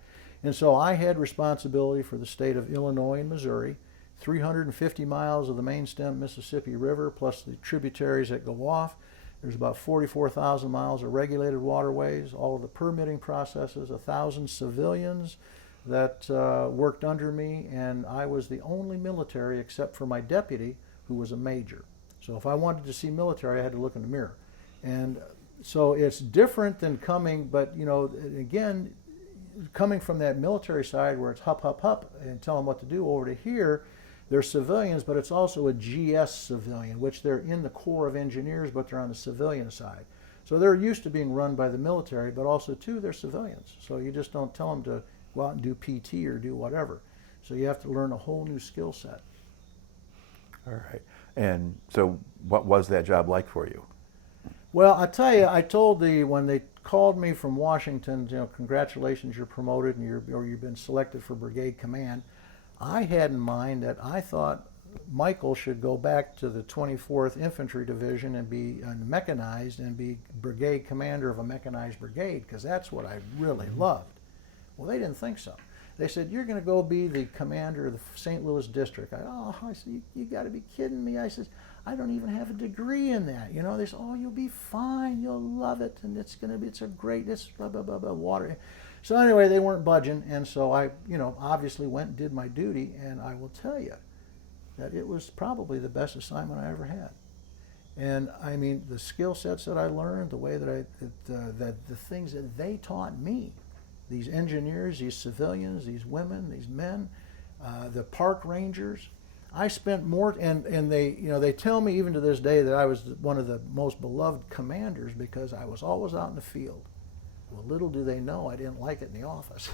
And so I had responsibility for the state of Illinois and Missouri, 350 miles of the main stem Mississippi River, plus the tributaries that go off. There's about 44,000 miles of regulated waterways, all of the permitting processes, 1,000 civilians that worked under me, and I was the only military except for my deputy, who was a major. So if I wanted to see military, I had to look in the mirror. And so it's different than coming, but again, coming from that military side where it's hup, hup, hup, and tell them what to do, over to here, they're civilians, but it's also a GS civilian, which they're in the Corps of Engineers, but they're on the civilian side. So they're used to being run by the military, but also, too, they're civilians. So you just don't tell them to go out and do PT or do whatever. So you have to learn a whole new skill set. All right. And so what was that job like for you? Well, I tell you, when they called me from Washington, congratulations, you're promoted and you've been selected for brigade command, I had in mind that I thought Michael should go back to the 24th Infantry Division and be mechanized and be brigade commander of a mechanized brigade, because that's what I really loved. Well, they didn't think so. They said, you're going to go be the commander of the St. Louis district. I said, you got to be kidding me. I said, I don't even have a degree in that. They said, oh, you'll be fine. You'll love it. And it's a great, blah, blah, blah, blah, water. So anyway, they weren't budging, and so I, obviously went and did my duty, and I will tell you that it was probably the best assignment I ever had. And I mean, the skill sets that I learned, the way that the things that they taught me, these engineers, these civilians, these women, these men, the park rangers, I spent more, and they tell me even to this day that I was one of the most beloved commanders because I was always out in the field. Well, little do they know I didn't like it in the office.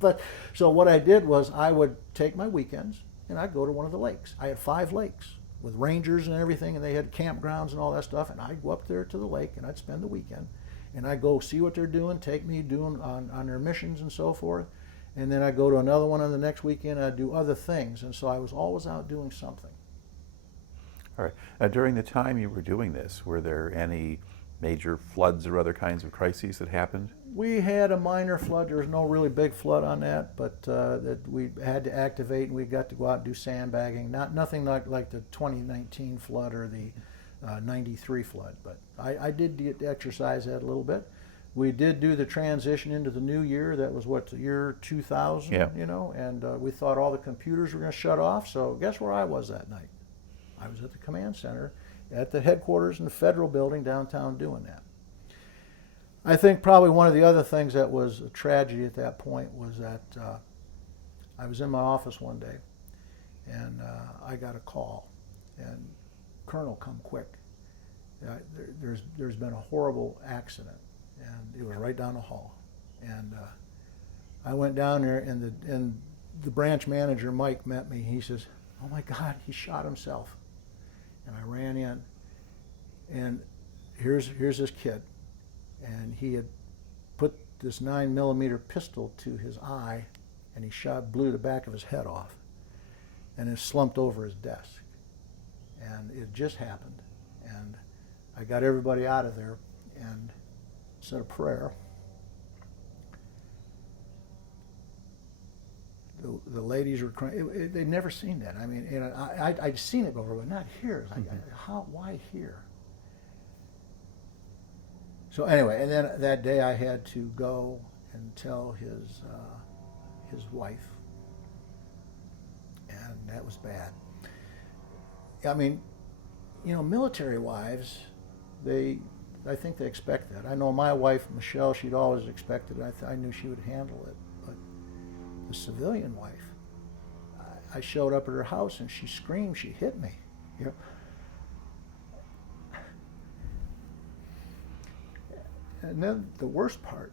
But so what I did was I would take my weekends and I'd go to one of the lakes. I had 5 lakes with rangers and everything, and they had campgrounds and all that stuff, and I'd go up there to the lake and I'd spend the weekend, and I'd go see what they're doing, take me doing on their missions and so forth, and then I'd go to another one on the next weekend, and I'd do other things, and so I was always out doing something. All right. Now, during the time you were doing this, were there any major floods or other kinds of crises that happened? We had a minor flood. There was no really big flood on that, but that we had to activate, and we got to go out and do sandbagging. Nothing like the 2019 flood or the 93 flood, but I did get to exercise that a little bit. We did do the transition into the new year. That was what, the year 2000, yeah. And we thought all the computers were going to shut off. So guess where I was that night? I was at the command center at the headquarters in the federal building downtown doing that. I think probably one of the other things that was a tragedy at that point was that I was in my office one day, and I got a call, and Colonel, come quick. There's been a horrible accident, and it was right down the hall. And I went down there, and the branch manager, Mike, met me. He says, "Oh my God, he shot himself." And I ran in, and here's this kid, and he had put this 9mm pistol to his eye, and he blew the back of his head off, and it slumped over his desk. And it just happened, and I got everybody out of there and said a prayer. The ladies were crying. They'd never seen that. I mean, I'd seen it before, but not here. It's like, why here? So anyway, and then that day I had to go and tell his wife, and that was bad. I mean, military wives, I think they expect that. I know my wife, Michelle, she'd always expected it. I knew she would handle it. But the civilian wife, I showed up at her house and she screamed, she hit me. And then the worst part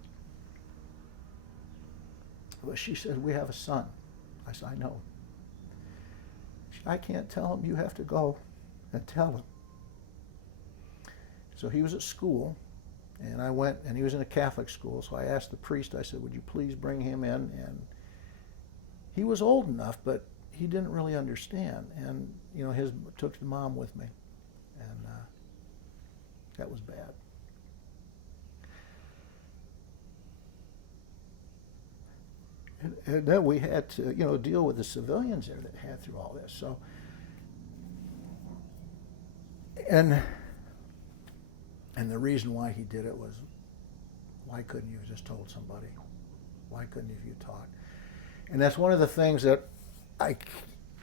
was she said, "We have a son." I said, "I know." "I can't tell him. You have to go and tell him." So he was at school, and I went, and he was in a Catholic school, so I asked the priest, I said, "Would you please bring him in?" And he was old enough, but he didn't really understand, and took the mom with me, and that was bad. And then we had to, deal with the civilians there that had through all this. So, and the reason why he did it was, why couldn't you have just told somebody? Why couldn't you have talked? And that's one of the things that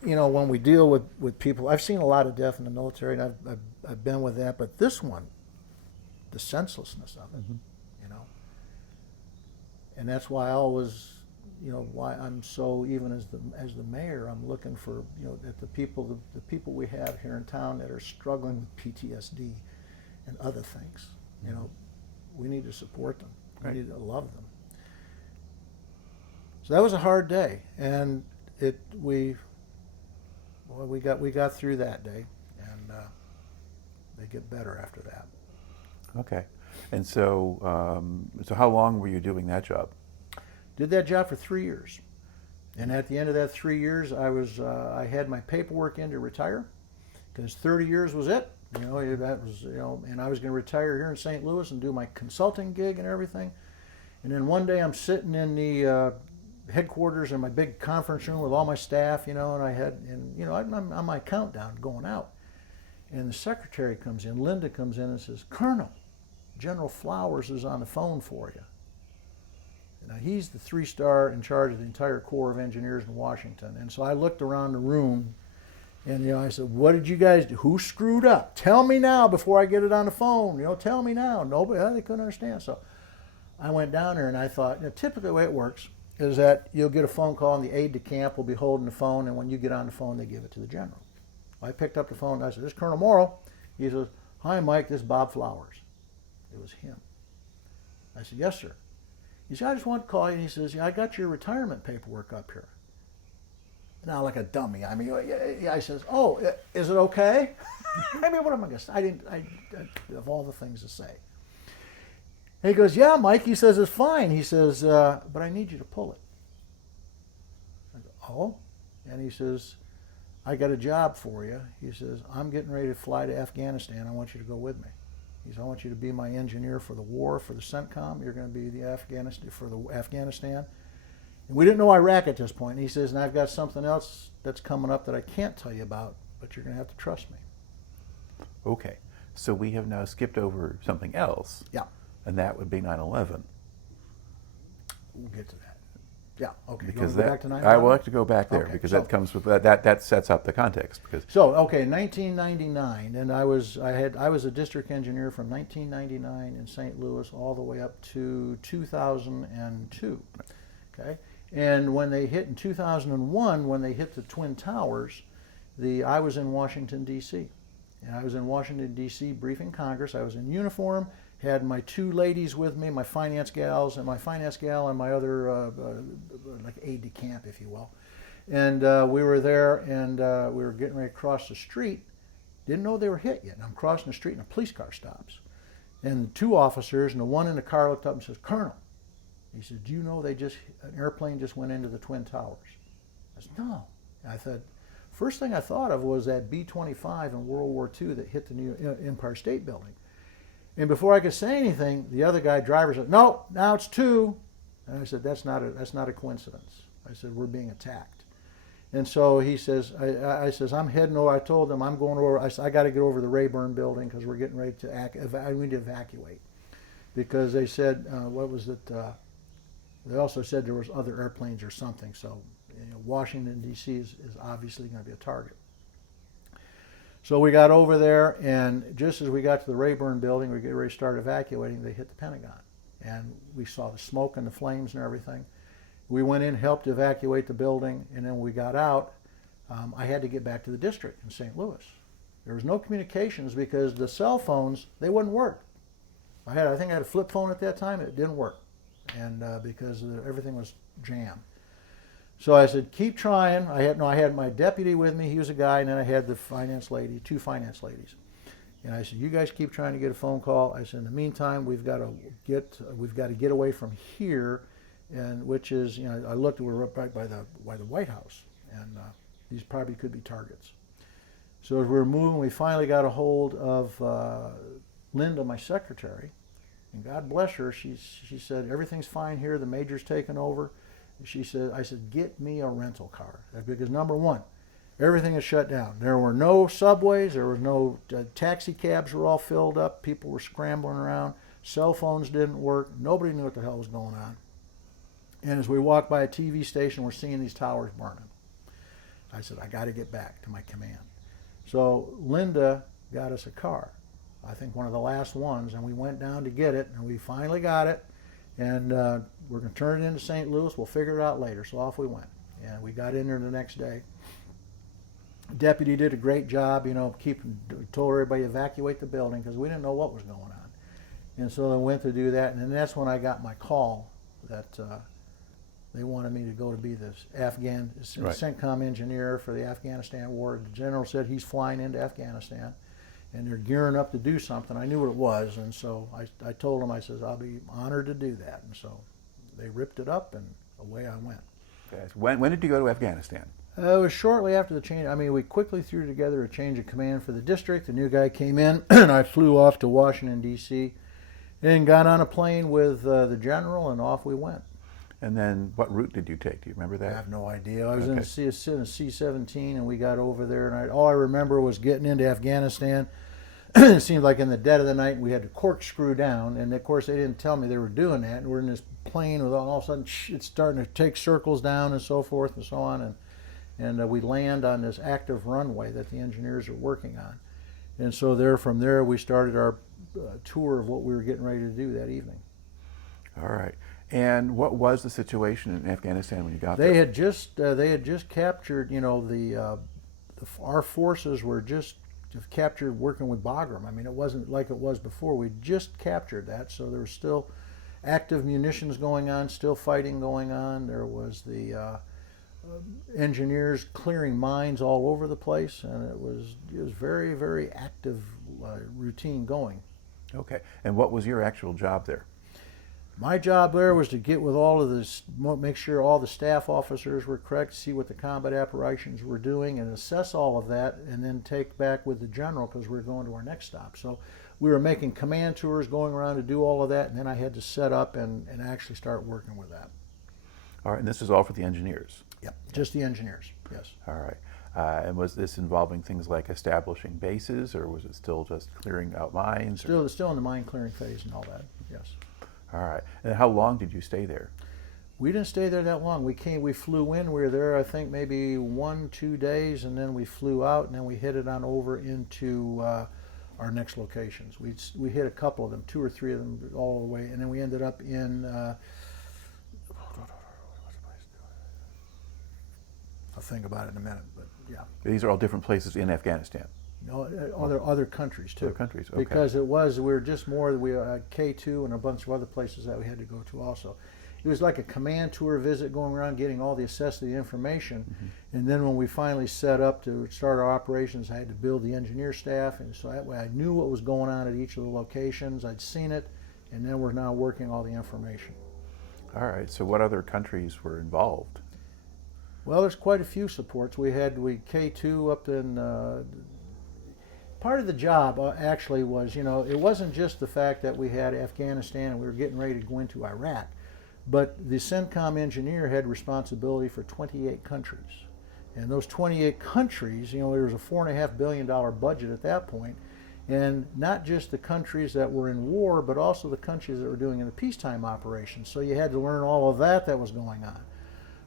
when we deal with people, I've seen a lot of death in the military, and I've been with that, but this one, the senselessness of it, and that's why I always, why I'm so, even as the mayor, I'm looking for, that the people we have here in town that are struggling with PTSD and other things, we need to support them. Right. We need to love them. So that was a hard day, and we got through that day, and they get better after that. Okay. And so, so how long were you doing that job? Did that job for 3 years, and at the end of that 3 years, I had my paperwork in to retire, because 30 years was it. That was, and I was going to retire here in St. Louis and do my consulting gig and everything. And then one day I'm sitting in the headquarters in my big conference room with all my staff, and I'm on my countdown going out. And the secretary comes in, Linda comes in and says, "Colonel, General Flowers is on the phone for you." Now, he's the 3-star in charge of the entire Corps of Engineers in Washington. And so I looked around the room, and I said, what did you guys do? Who screwed up? Tell me now before I get it on the phone. Tell me now. Nobody, they couldn't understand. So I went down there, and I thought, typically the way it works is that you'll get a phone call, and the aide de camp will be holding the phone, and when you get on the phone, they give it to the general. I picked up the phone, and I said, this is Colonel Morrow. He says, hi, Mike, this is Bob Flowers. It was him. I said, yes, sir. He said, I just want to call you. And he says, I got your retirement paperwork up here. Now, like a dummy. I mean, I says, oh, is it okay? I mean, what am I going to say? I of all the things to say. And he goes, yeah, Mike. He says, it's fine. He says, but I need you to pull it. I go, oh? And he says, I got a job for you. He says, I'm getting ready to fly to Afghanistan. I want you to go with me. He says, I want you to be my engineer for the war, for the Centcom. You're going to be the Afghanistan. And we didn't know Iraq at this point. And he says, and I've got something else that's coming up that I can't tell you about, but you're going to have to trust me. Okay. So we have now skipped over something else. Yeah. And that would be 9/11. We'll get to that. Yeah, okay. Because go back to 9/11? I will like to go back there, Okay, because so- that comes with that sets up the context. Because 1999, and I was a district engineer from 1999 in St. Louis all the way up to 2002. Okay, and when they hit in 2001, when they hit the Twin Towers, I was in Washington D.C. and I was in Washington D.C. briefing Congress. I was in uniform. Had my 2 ladies with me, my finance gal and my other like aide de camp, if you will. And we were there, and we were getting ready to cross the street. Didn't know they were hit yet. And I'm crossing the street, and a police car stops. And the 2 officers, and the one in the car looked up and says, Colonel. He said, do you know an airplane just went into the Twin Towers? I said, no. And I said, first thing I thought of was that B-25 in World War II that hit the Empire State Building. And before I could say anything, the other driver said, no, now it's 2. And I said, that's not a coincidence. I said, we're being attacked. And so he says, I says, I'm heading over. I told them I'm going over. I said, I got to get over the Rayburn building because we're getting ready to we need to evacuate. Because they said, what was it? They also said there was other airplanes or something. So Washington, D.C. is obviously going to be a target. So we got over there, and just as we got to the Rayburn building, we get ready to start evacuating, they hit the Pentagon. And we saw the smoke and the flames and everything. We went in, helped evacuate the building, and then when we got out, I had to get back to the district in St. Louis. There was no communications because the cell phones, they wouldn't work. I think I had a flip phone at that time, it didn't work. And because everything was jammed. So I said, keep trying. I had my deputy with me. He was a guy, and then I had the 2 finance ladies. And I said, you guys keep trying to get a phone call. I said, in the meantime, we've got to get away from here, and which is, I looked, we were right by the White House, and these probably could be targets. So as we were moving, we finally got a hold of Linda, my secretary, and God bless her. She said, everything's fine here. The major's taken over. I said, get me a rental car. Because number one, everything is shut down. There were no subways. There was no taxi cabs were all filled up. People were scrambling around. Cell phones didn't work. Nobody knew what the hell was going on. And as we walked by a TV station, we're seeing these towers burning. I said, I got to get back to my command. So Linda got us a car. I think one of the last ones. And we went down to get it. And we finally got it. And we're going to turn it into St. Louis. We'll figure it out later. So off we went. And we got in there the next day. The deputy did a great job, told everybody to evacuate the building because we didn't know what was going on. And so I went to do that. And then that's when I got my call that they wanted me to go to be the Centcom engineer for the Afghanistan war. The general said he's flying into Afghanistan. And they're gearing up to do something. I knew what it was, and so I told them, I says, I'll be honored to do that. And so they ripped it up, and away I went. Okay. When did you go to Afghanistan? It was shortly after the change. We quickly threw together a change of command for the district. The new guy came in, and I flew off to Washington, D.C., and got on a plane with the general, and off we went. And then what route did you take? Do you remember that? I have no idea. I was in a C-17, and we got over there, and all I remember was getting into Afghanistan. it seemed like in the dead of the night we had to corkscrew down, and of course they didn't tell me they were doing that. And we're in this plane with all of a sudden it's starting to take circles down and so forth and so on, and we land on this active runway that the engineers are working on. And so from there we started our tour of what we were getting ready to do that evening. All right. And what was the situation in Afghanistan when you got They there? had just captured, our forces were just captured working with Bagram. I mean, it wasn't like it was before. We just captured that, so there was still active munitions going on, still fighting going on. There was the engineers clearing mines all over the place, and it was very, very active routine going. Okay. And what was your actual job there? My job there was to get with all of this, make sure all the staff officers were correct, see what the combat operations were doing, and assess all of that, and then take back with the general because we were going to our next stop. So we were making command tours, going around to do all of that, and then I had to set up and actually start working with that. All right. And this is all for the engineers? Yep, just the engineers, yes. All right. And was this involving things like establishing bases, or was it still just clearing out mines? Still in the mine clearing phase and all that, yes. All right. And how long did you stay there? We didn't stay there that long. We flew in. We were there, I think, maybe 1-2 days, and then we flew out, and then we headed on over into our next locations. We hit a couple of them, 2 or 3 of them all the way, and then we ended up in. I'll think about it in a minute, but yeah. These are all different places in Afghanistan. No, other countries too. Other countries, okay. Because we were just more, we K2 and a bunch of other places that we had to go to also. It was like a command tour visit, going around getting all the assess of the information, and then when we finally set up to start our operations, I had to build the engineer staff, and so that way I knew what was going on at each of the locations. I'd seen it, and then we're now working all the information. All right. So what other countries were involved? Well, there's quite a few supports. We K2 up in. Part of the job actually was, it wasn't just the fact that we had Afghanistan and we were getting ready to go into Iraq, but the Centcom engineer had responsibility for 28 countries. And those 28 countries, there was a $4.5 billion budget at that point, and not just the countries that were in war, but also the countries that were doing in the peacetime operations. So you had to learn all of that was going on.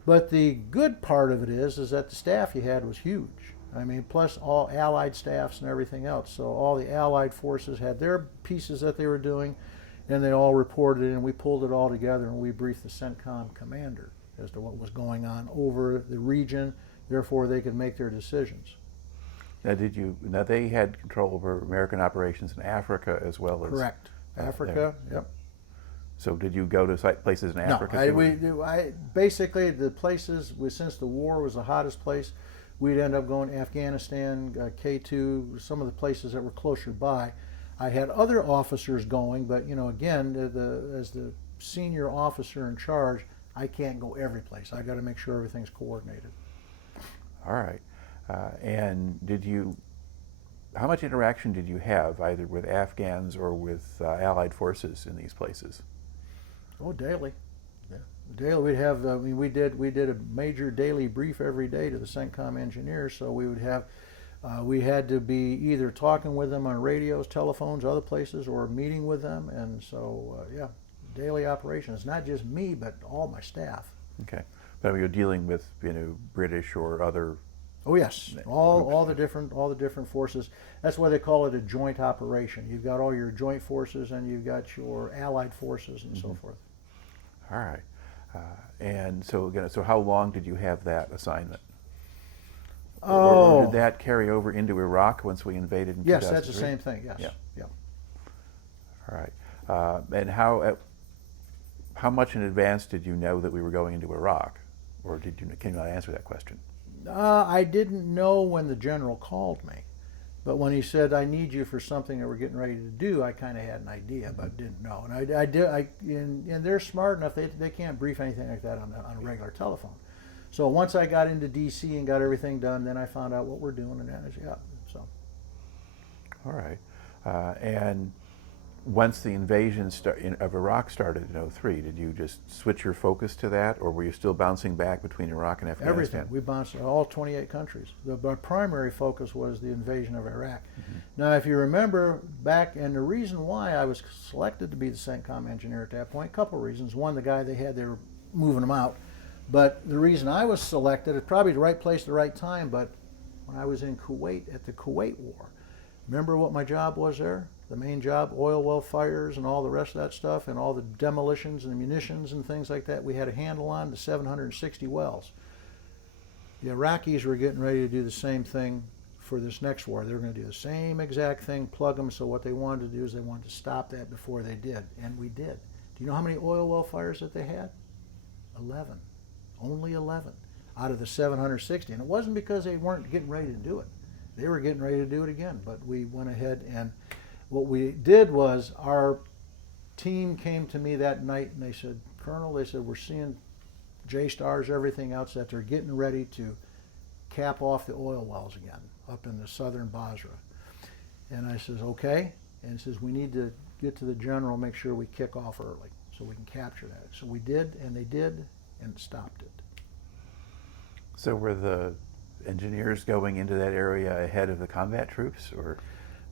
But the good part of it is that the staff you had was huge. I mean, plus all Allied staffs and everything else. So all the Allied forces had their pieces that they were doing, and they all reported it, and we pulled it all together, and we briefed the CENTCOM commander as to what was going on over the region. Therefore, they could make their decisions. Now they had control over American operations in Africa as well as. Correct. Africa. Yep. So did you go to places in Africa? No, basically the places, since the war was the hottest place, we'd end up going to Afghanistan, K2, some of the places that were closer by. I had other officers going, but again, as the senior officer in charge, I can't go every place. I got to make sure everything's coordinated. All right. And how much interaction did you have either with Afghans or with Allied forces in these places? Oh, daily. Yeah. Daily, we'd have. We did a major daily brief every day to the CENTCOM engineers. So we would have. We had to be either talking with them on radios, telephones, other places, or meeting with them. And so, daily operations. Not just me, but all my staff. Okay, but you're dealing with British or other. Oh yes, all the different forces. That's why they call it a joint operation. You've got all your joint forces, and you've got your Allied forces, and so forth. All right. And so how long did you have that assignment? Or did that carry over into Iraq once we invaded in 2003? Yes, that's the same thing. Yes. Yeah. All right. And how much in advance did you know that we were going into Iraq, or can you not answer that question? I didn't know when the general called me, but when he said, "I need you for something that we're getting ready to do," I kind of had an idea, but didn't know. And and they're smart enough; they can't brief anything like that on a regular telephone. So once I got into D.C. and got everything done, then I found out what we're doing, and that is, so. All right. And once the invasion of Iraq started in '03, did you just switch your focus to that, or were you still bouncing back between Iraq and Afghanistan? Everything. We bounced all 28 countries. Our primary focus was the invasion of Iraq. Mm-hmm. Now, if you remember back, and the reason why I was selected to be the Centcom engineer at that point, a couple of reasons. One, the guy they were moving him out. But the reason I was selected, it's probably the right place at the right time, but when I was in Kuwait at the Kuwait War, remember what my job was there? The main job, oil well fires and all the rest of that stuff, and all the demolitions and the munitions and things like that. We had a handle on the 760 wells. The Iraqis were getting ready to do the same thing for this next war. They were going to do the same exact thing, plug them. So what they wanted to do is they wanted to stop that before they did, and we did. Do you know how many oil well fires that they had? 11. Only 11 out of the 760. And it wasn't because they weren't getting ready to do it. They were getting ready to do it again, but we went ahead, and what we did was our team came to me that night and they said, Colonel, they said, we're seeing J-stars, everything else, that they're getting ready to cap off the oil wells again up in the southern Basra. And I says, okay. And he says, we need to get to the general, make sure we kick off early so we can capture that. So we did, and they did, and stopped it. So were the engineers going into that area ahead of the combat troops, or?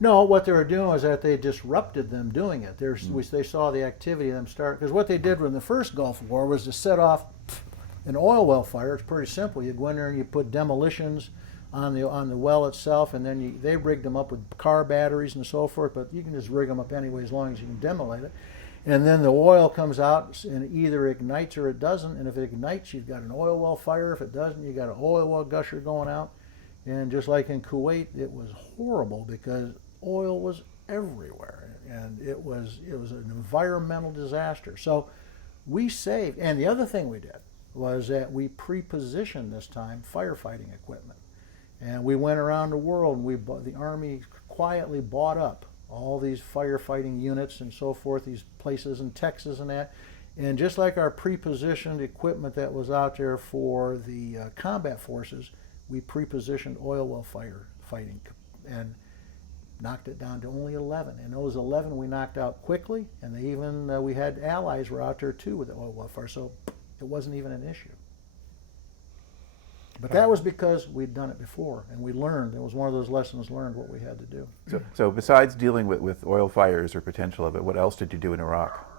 No, what they were doing was that they disrupted them doing it. They saw the activity of them start, because what they did in the first Gulf War was to set off an oil well fire. It's pretty simple. You go in there and you put demolitions on the well itself, and then they rigged them up with car batteries and so forth, but you can just rig them up anyway as long as you can demolate it. And then the oil comes out and it either ignites or it doesn't, and if it ignites, you've got an oil well fire. If it doesn't, you've got an oil well gusher going out. And just like in Kuwait, it was horrible because oil was everywhere, and it was an environmental disaster. So we saved, and the other thing we did was that we pre-positioned this time firefighting equipment, and we went around the world and the Army quietly bought up all these firefighting units and so forth, these places in Texas and that, and just like our pre-positioned equipment that was out there for the combat forces, we pre-positioned oil well firefighting and knocked it down to only 11. And those 11 we knocked out quickly, and we had allies were out there too with the oil well fire, so it wasn't even an issue. But that was because we'd done it before, and we learned. It was one of those lessons learned what we had to do. So besides dealing with oil fires or potential of it, what else did you do in Iraq?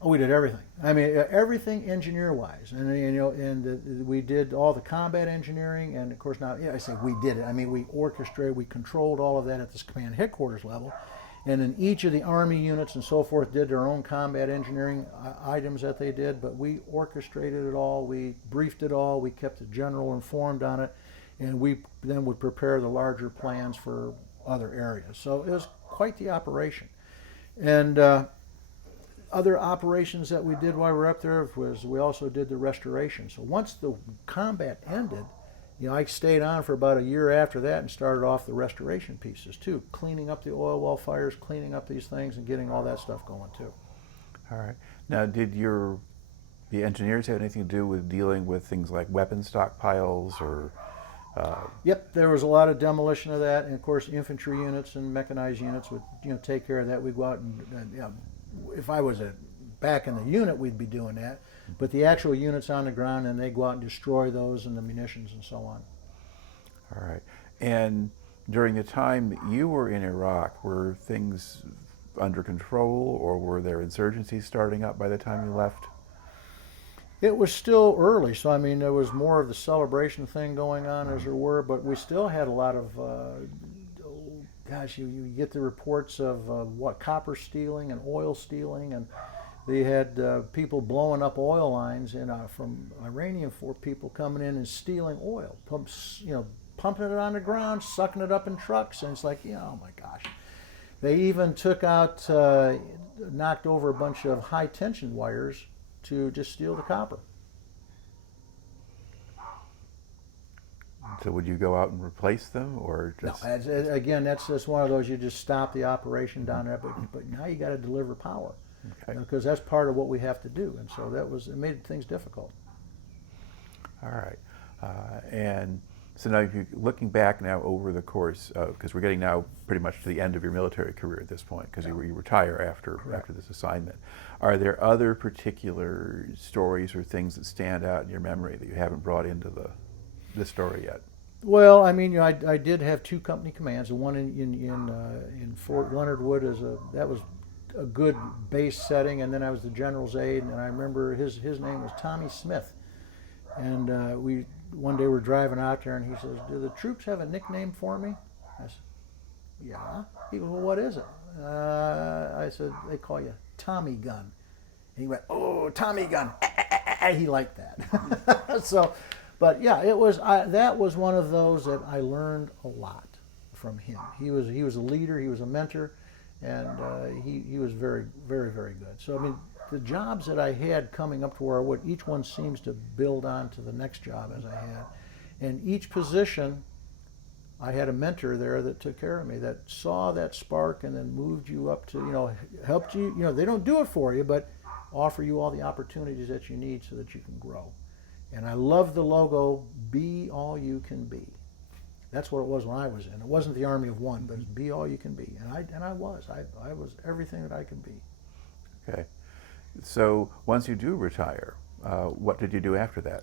Oh, we did everything. I mean, everything engineer-wise, and we did all the combat engineering, and of course now, I say we did it. I mean, we orchestrated, we controlled all of that at this command headquarters level, and then each of the Army units and so forth did their own combat engineering items that they did. But we orchestrated it all, we briefed it all, we kept the general informed on it, and we then would prepare the larger plans for other areas. So it was quite the operation, and. Other operations that we did while we were up there was we also did the restoration. So once the combat ended, I stayed on for about a year after that and started off the restoration pieces too, cleaning up the oil well fires, cleaning up these things, and getting all that stuff going too. All right. Now, did the engineers have anything to do with dealing with things like weapon stockpiles or? Yep, there was a lot of demolition of that, and of course infantry units and mechanized units would take care of that. We'd go out and if I was back in the unit, we'd be doing that. But the actual units on the ground, and they go out and destroy those and the munitions and so on. All right. And during the time that you were in Iraq, were things under control, or were there insurgencies starting up by the time you left? It was still early, so I mean there was more of the celebration thing going on as there were, but we still had a lot of you get the reports of copper stealing and oil stealing, and they had people blowing up oil lines from Iranian people coming in and stealing oil, pumping it on the ground, sucking it up in trucks, and it's like, oh my gosh. They even took out, knocked over a bunch of high tension wires to just steal the copper. So would you go out and replace them, or just? No, again, that's just one of those, you just stop the operation down there, but now you got to deliver power, because that's part of what we have to do, and so it made things difficult. All right, and So now, if you're looking back now over the course, because we're getting now pretty much to the end of your military career at this point, because you retire after this assignment. Are there other particular stories or things that stand out in your memory that you haven't brought into the story yet? Well, I mean, I did have 2 company commands. The one in Fort Leonard Wood that was a good base setting, and then I was the general's aide, and I remember his name was Tommy Smith, and one day we're driving out there, and he says, "Do the troops have a nickname for me?" I said, "Yeah." He goes, "Well, what is it?" I said, "They call you Tommy Gun." And he went, "Oh, Tommy Gun." He liked that. So, but yeah, that was one of those that I learned a lot from him. He was a leader, he was a mentor, and he was very, very, very good. So I mean, the jobs that I had coming up to where I would, each one seems to build on to the next job as I had. And each position, I had a mentor there that took care of me, that saw that spark and then moved you up to, helped you, they don't do it for you, but offer you all the opportunities that you need so that you can grow. And I love the logo, "Be all you can be." That's what it was when I was in. It wasn't the Army of One, but it's "Be all you can be." And I was everything that I could be. Okay. So once you do retire, what did you do after that?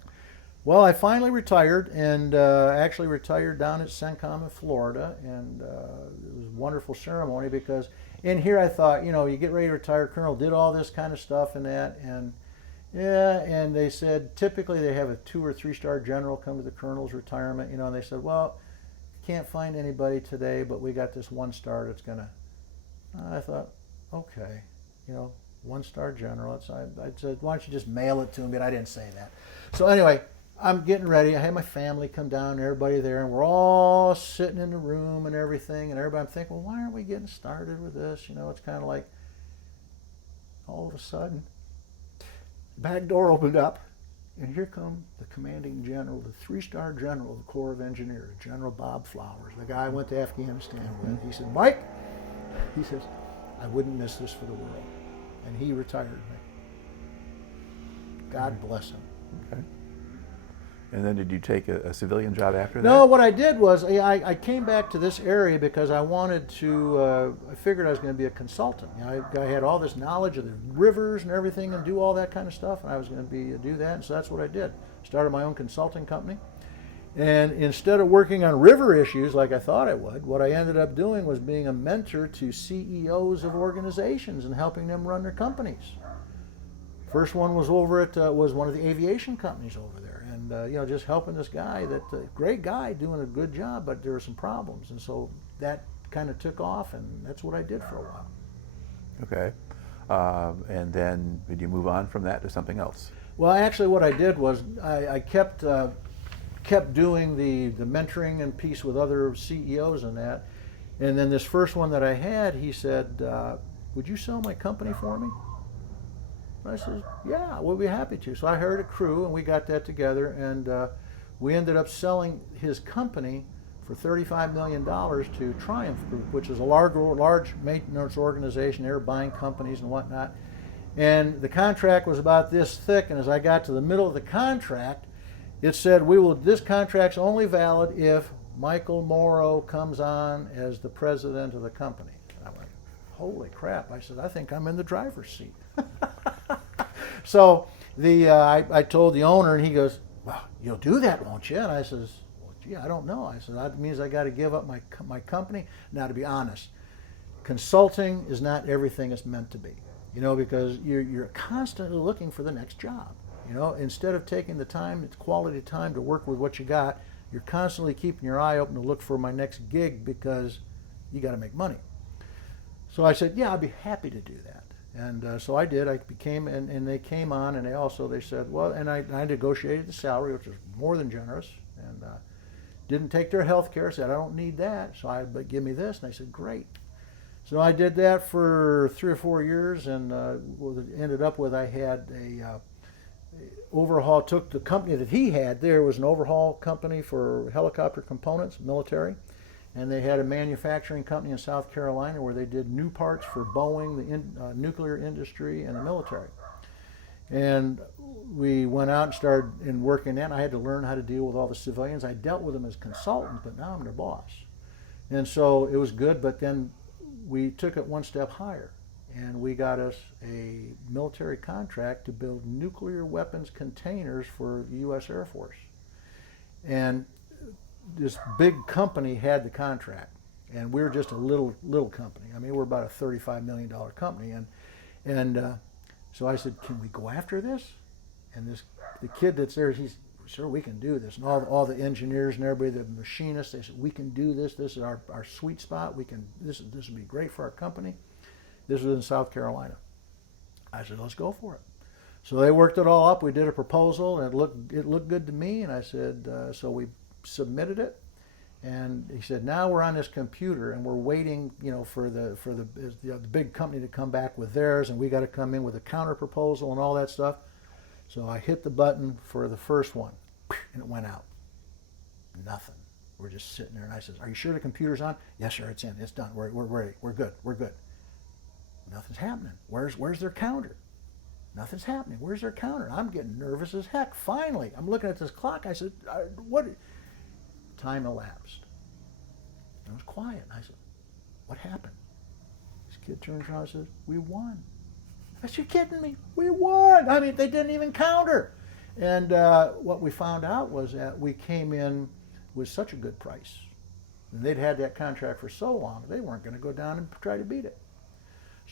Well, I finally retired, and actually retired down at Centcom in Florida, and it was a wonderful ceremony because in here I thought, you get ready to retire, Colonel, did all this kind of stuff and that, and yeah, and they said typically they have a 2 or 3-star general come to the colonel's retirement, and they said, "Well, can't find anybody today, but we got this 1-star that's gonna." I thought, okay, 1-star general. I said, "Why don't you just mail it to him?" But I didn't say that. So anyway, I'm getting ready. I had my family come down, everybody there, and we're all sitting in the room and everything. And everybody, I'm thinking, well, why aren't we getting started with this? It's kind of like all of a sudden, the back door opened up, and here come the commanding general, the 3-star general of the Corps of Engineers, General Bob Flowers, the guy I went to Afghanistan with. He said, "Mike," he says, "I wouldn't miss this for the world." And he retired me. God bless him. Okay. And then did you take a civilian job after that? No, what I did was I came back to this area because I wanted to, I figured I was going to be a consultant. I had all this knowledge of the rivers and everything and do all that kind of stuff, and I was going to do that, and so that's what I did. Started my own consulting company. And instead of working on river issues like I thought I would, what I ended up doing was being a mentor to CEOs of organizations and helping them run their companies. First one was over at was one of the aviation companies over there, and just helping this guy, great guy doing a good job, but there were some problems, and so that kind of took off, and that's what I did for a while. Okay, and then did you move on from that to something else? Well, actually, what I did was I kept doing the mentoring and piece with other CEOs and that, and then this first one that I had, he said, "Would you sell my company for me?" I said, "Yeah, we'll be happy to." So I hired a crew, and we got that together, and we ended up selling his company for $35 million to Triumph Group, which is a large maintenance organization. They were buying companies and whatnot. And the contract was about this thick, and as I got to the middle of the contract, it said, this contract's only valid if Michael Morrow comes on as the president of the company. And I went, holy crap. I said, I think I'm in the driver's seat. So I told the owner, and he goes, "Well, you'll do that, won't you?" And I says, "Well, gee, I don't know." I said, "That means I got to give up my company." Now, to be honest, consulting is not everything it's meant to be, because you're constantly looking for the next job. Instead of taking the time, it's quality time to work with what you got, you're constantly keeping your eye open to look for my next gig because you got to make money. So I said, "Yeah, I'd be happy to do that." And so I did. I became, and they came on, and they said, well, and I negotiated the salary, which was more than generous, and didn't take their health care. Said, "I don't need that." But give me this. And I said, "Great." So I did that for 3 or 4 years, and what it ended up with, I had a overhaul, took the company that he had there, was an overhaul company for helicopter components, military. And they had a manufacturing company in South Carolina where they did new parts for Boeing, the nuclear industry, and the military. And we went out and started in working in. I had to learn how to deal with all the civilians. I dealt with them as consultant, but now I'm their boss. And so it was good, but then we took it one step higher. And we got us a military contract to build nuclear weapons containers for the U.S. Air Force. And this big company had the contract. And we were just a little company. I mean, we're about a $35 million company. And so I said, can we go after this? And the kid that's there, he's, sure, we can do this. And all the engineers and everybody, the machinists, they said, we can do this. This is our sweet spot. This would be great for our company. This was in South Carolina. I said, let's go for it. So they worked it all up. We did a proposal, and it looked good to me. And I said, so we submitted it. And he said, now we're on this computer, and we're waiting, for the big company to come back with theirs, and we got to come in with a counter proposal and all that stuff. So I hit the button for the first one, and it went out. Nothing. We're just sitting there, and I said, "Are you sure the computer's on?" "Yes, sir. It's in. It's done. We're ready. We're good. We're good." Nothing's happening. Where's their counter? Nothing's happening. Where's their counter? I'm getting nervous as heck. Finally, I'm looking at this clock. I said, "What?" Time elapsed. It was quiet. I said, "What happened?" This kid turns around and says, "We won." I said, "You're kidding me? We won!" I mean, they didn't even counter. And what we found out was that we came in with such a good price. And they'd had that contract for so long, they weren't going to go down and try to beat it.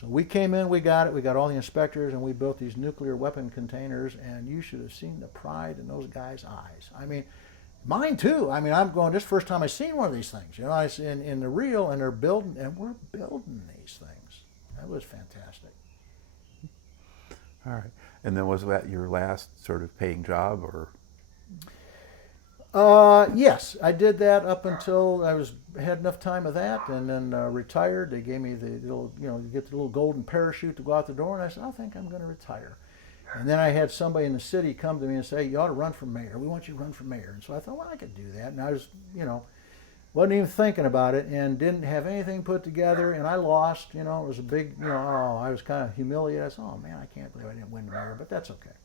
So we came in, we got it, we got all the inspectors, and we built these nuclear weapon containers, and you should have seen the pride in those guys' eyes. I mean, mine too. I mean, I'm going, this is the first time I've seen one of these things. I was in the reel, and they're building, and we're building these things. That was fantastic. All right. And then was that your last sort of paying job, or? Yes, I did that up until I had enough time of that, and then retired. They gave me the little, you get the little golden parachute to go out the door, and I said, I think I'm going to retire. And then I had somebody in the city come to me and say, "You ought to run for mayor. We want you to run for mayor." And so I thought, well, I could do that. And I was, wasn't even thinking about it, and didn't have anything put together, and I lost. It was a big, I was kind of humiliated. I said, "Oh man, I can't believe I didn't win mayor," but that's okay.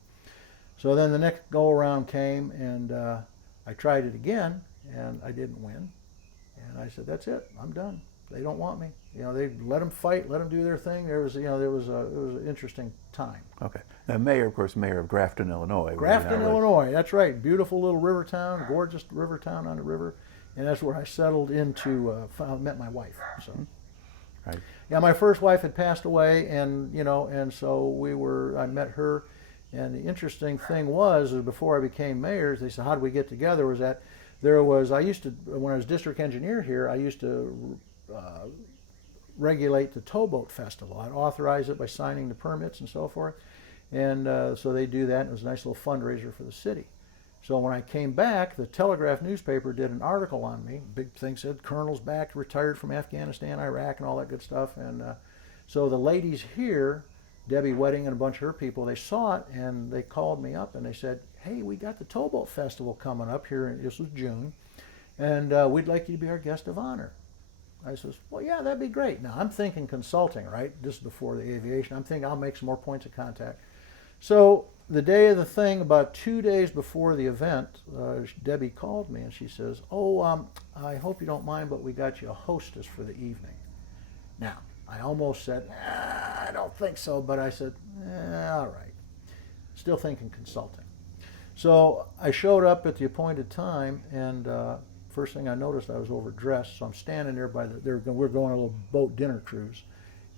So then the next go around came, and I tried it again, and I didn't win. And I said, "That's it. I'm done. They don't want me." They let them fight, let them do their thing. It was an interesting time. Okay. Now, mayor, of course, mayor of Grafton, Illinois. Grafton, Illinois. That's right. Beautiful little river town, gorgeous river town on the river. And that's where I settled into, met my wife. So, right. Yeah, my first wife had passed away, and and so I met her. And the interesting thing was before I became mayor, they said, "How did we get together?" Was that when I was district engineer here, I used to regulate the towboat festival. I'd authorize it by signing the permits and so forth. And so they do that, and it was a nice little fundraiser for the city. So when I came back, the Telegraph newspaper did an article on me. Big thing said, "Colonel's back, retired from Afghanistan, Iraq," and all that good stuff. And so the ladies here, Debbie Wedding and a bunch of her people, they saw it, and they called me up, and they said, "Hey, we got the Towboat Festival coming up here." This was June. "And we'd like you to be our guest of honor." I says, "Well, yeah, that'd be great." Now, I'm thinking consulting, right? This is before the aviation. I'm thinking I'll make some more points of contact. So the day of the thing, about 2 days before the event, Debbie called me, and she says, "I hope you don't mind, but we got you a hostess for the evening." Now, I almost said, "I don't think so," but I said, all right. Still thinking consulting. So I showed up at the appointed time, and first thing I noticed, I was overdressed. So I'm standing there we're going on a little boat dinner cruise.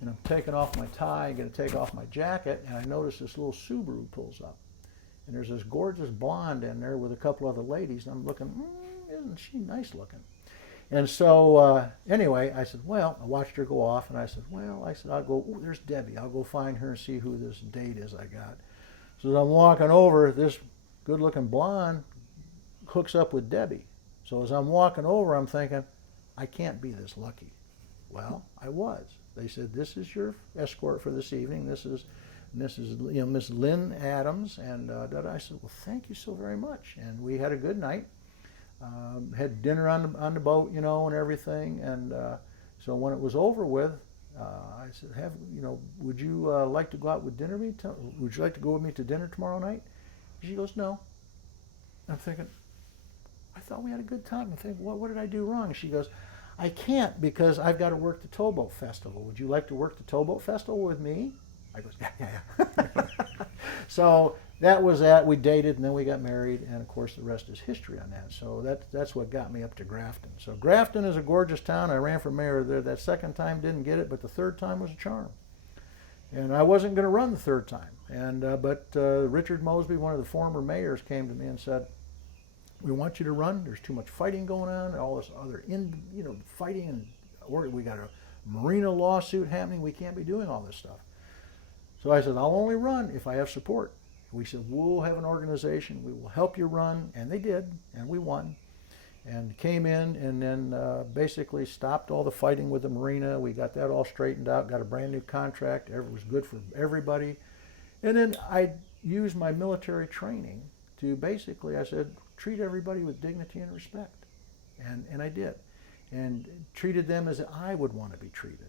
And I'm taking off my tie, I'm going to take off my jacket, and I notice this little Subaru pulls up. And there's this gorgeous blonde in there with a couple other ladies, and I'm looking, isn't she nice looking? And so anyway, I said, well, I watched her go off, and I said, I'll go, there's Debbie. I'll go find her and see who this date is I got. So as I'm walking over, this good-looking blonde hooks up with Debbie. So as I'm walking over, I'm thinking, I can't be this lucky. Well, I was. They said, "This is your escort for this evening. This is Miss Lynn Adams." And I said, "Well, thank you so very much." And we had a good night. Had dinner on the boat, and everything. And so when it was over with, I said, would you like to go out with dinner? Would you like to go with me to dinner tomorrow night? She goes, no. I'm thinking, I thought we had a good time. I think, what did I do wrong? She goes, I can't because I've got to work the towboat festival. Would you like to work the towboat festival with me? I goes, yeah. So that was that. We dated and then we got married, and of course the rest is history on that. So that's what got me up to Grafton. So Grafton is a gorgeous town. I ran for mayor there. That second time didn't get it, but the third time was a charm. And I wasn't going to run the third time. But Richard Mosby, one of the former mayors, came to me and said, we want you to run. There's too much fighting going on, all this other fighting, and we got a marina lawsuit happening. We can't be doing all this stuff. So I said, I'll only run if I have support. We said, we'll have an organization. We will help you run. And they did, and we won. And came in and then basically stopped all the fighting with the marina. We got that all straightened out, got a brand new contract. It was good for everybody. And then I used my military training to basically, I said, treat everybody with dignity and respect. And I did. And treated them as I would want to be treated.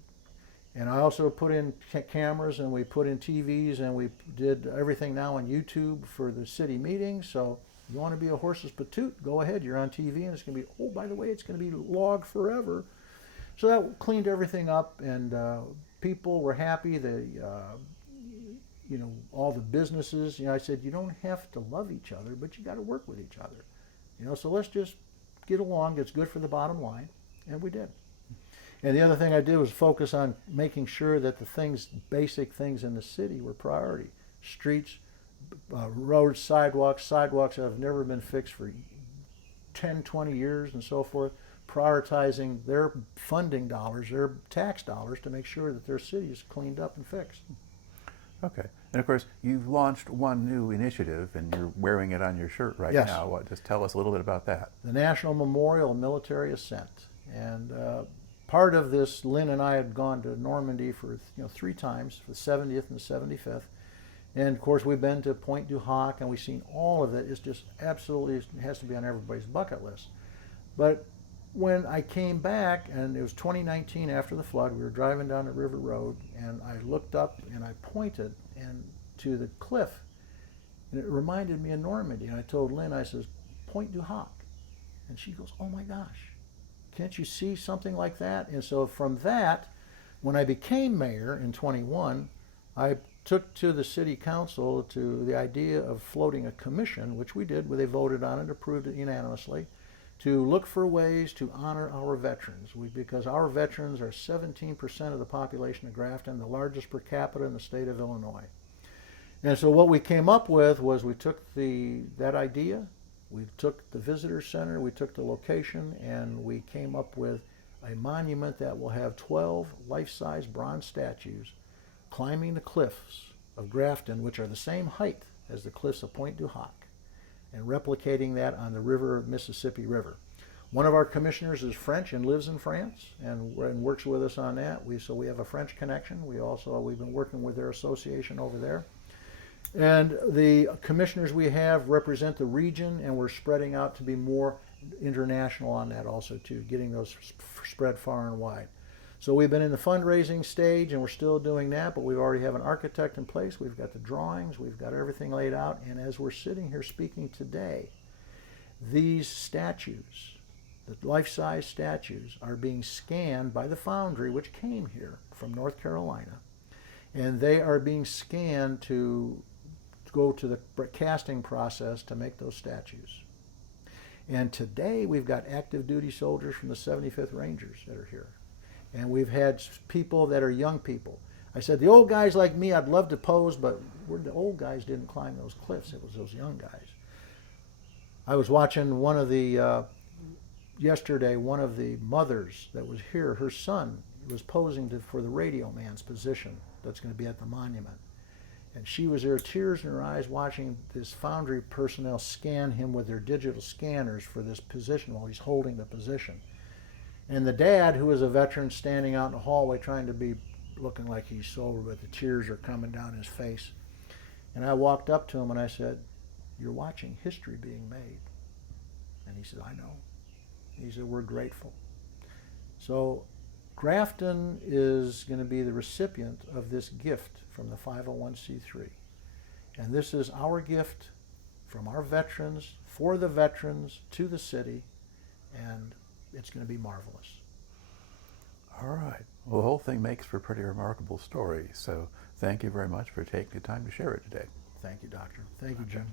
And I also put in cameras, and we put in TVs, and we did everything now on YouTube for the city meetings. So you want to be a horse's patoot, go ahead. You're on TV, and it's going to be, oh, by the way, it's going to be logged forever. So that cleaned everything up, and people were happy. All the businesses, I said, you don't have to love each other, but you got to work with each other. So let's just get along. It's good for the bottom line. And we did. And the other thing I did was focus on making sure that the basic things in the city were priority. Streets, roads, sidewalks that have never been fixed for 10, 20 years and so forth, prioritizing their funding dollars, their tax dollars, to make sure that their city is cleaned up and fixed. Okay. And of course, you've launched one new initiative, and you're wearing it on your shirt right Yes. now. Just tell us a little bit about that. The National Memorial Military Ascent. And part of this, Lynn and I had gone to Normandy for 3 times, for the 70th and the 75th. And of course, we've been to Pointe du Hoc, and we've seen all of it. It's just absolutely, it has to be on everybody's bucket list. But when I came back, and it was 2019 after the flood, we were driving down the river road, and I looked up and I pointed to the cliff, and it reminded me of Normandy. And I told Lynn, I says, Pointe du Hoc. And she goes, oh my gosh, can't you see something like that? And so from that, when I became mayor in 21, I took to the city council to the idea of floating a commission, which we did, where they voted on it, approved it unanimously, to look for ways to honor our veterans, because our veterans are 17% of the population of Grafton, the largest per capita in the state of Illinois. And so what we came up with was we took that idea, we took the visitor center, we took the location, and we came up with a monument that will have 12 life-size bronze statues climbing the cliffs of Grafton, which are the same height as the cliffs of Pointe du Hoc, and replicating that on the Mississippi River. One of our commissioners is French and lives in France and works with us on that. So we have a French connection. We've been working with their association over there. And the commissioners we have represent the region, and we're spreading out to be more international on that also too, getting those spread far and wide. So we've been in the fundraising stage, and we're still doing that, but we already have an architect in place. We've got the drawings, we've got everything laid out, and as we're sitting here speaking today, these statues, the life-size statues, are being scanned by the foundry, which came here from North Carolina, and they are being scanned to go to the casting process to make those statues. And today we've got active duty soldiers from the 75th Rangers that are here. And we've had people that are young people. I said, the old guys like me, I'd love to pose, but the old guys didn't climb those cliffs. It was those young guys. I was watching yesterday, one of the mothers that was here, her son was posing for the radio man's position that's going to be at the monument. And she was there, tears in her eyes, watching this foundry personnel scan him with their digital scanners for this position while he's holding the position. And the dad, who was a veteran, standing out in the hallway trying to be looking like he's sober, but the tears are coming down his face. And I walked up to him and I said, you're watching history being made. And he said, I know. He said, we're grateful. So Grafton is going to be the recipient of this gift from the 501c3. And this is our gift from our veterans, for the veterans, to the city, and it's going to be marvelous. All right. Well, the whole thing makes for a pretty remarkable story, so thank you very much for taking the time to share it today. Thank you, Doctor. Thank you, Jim.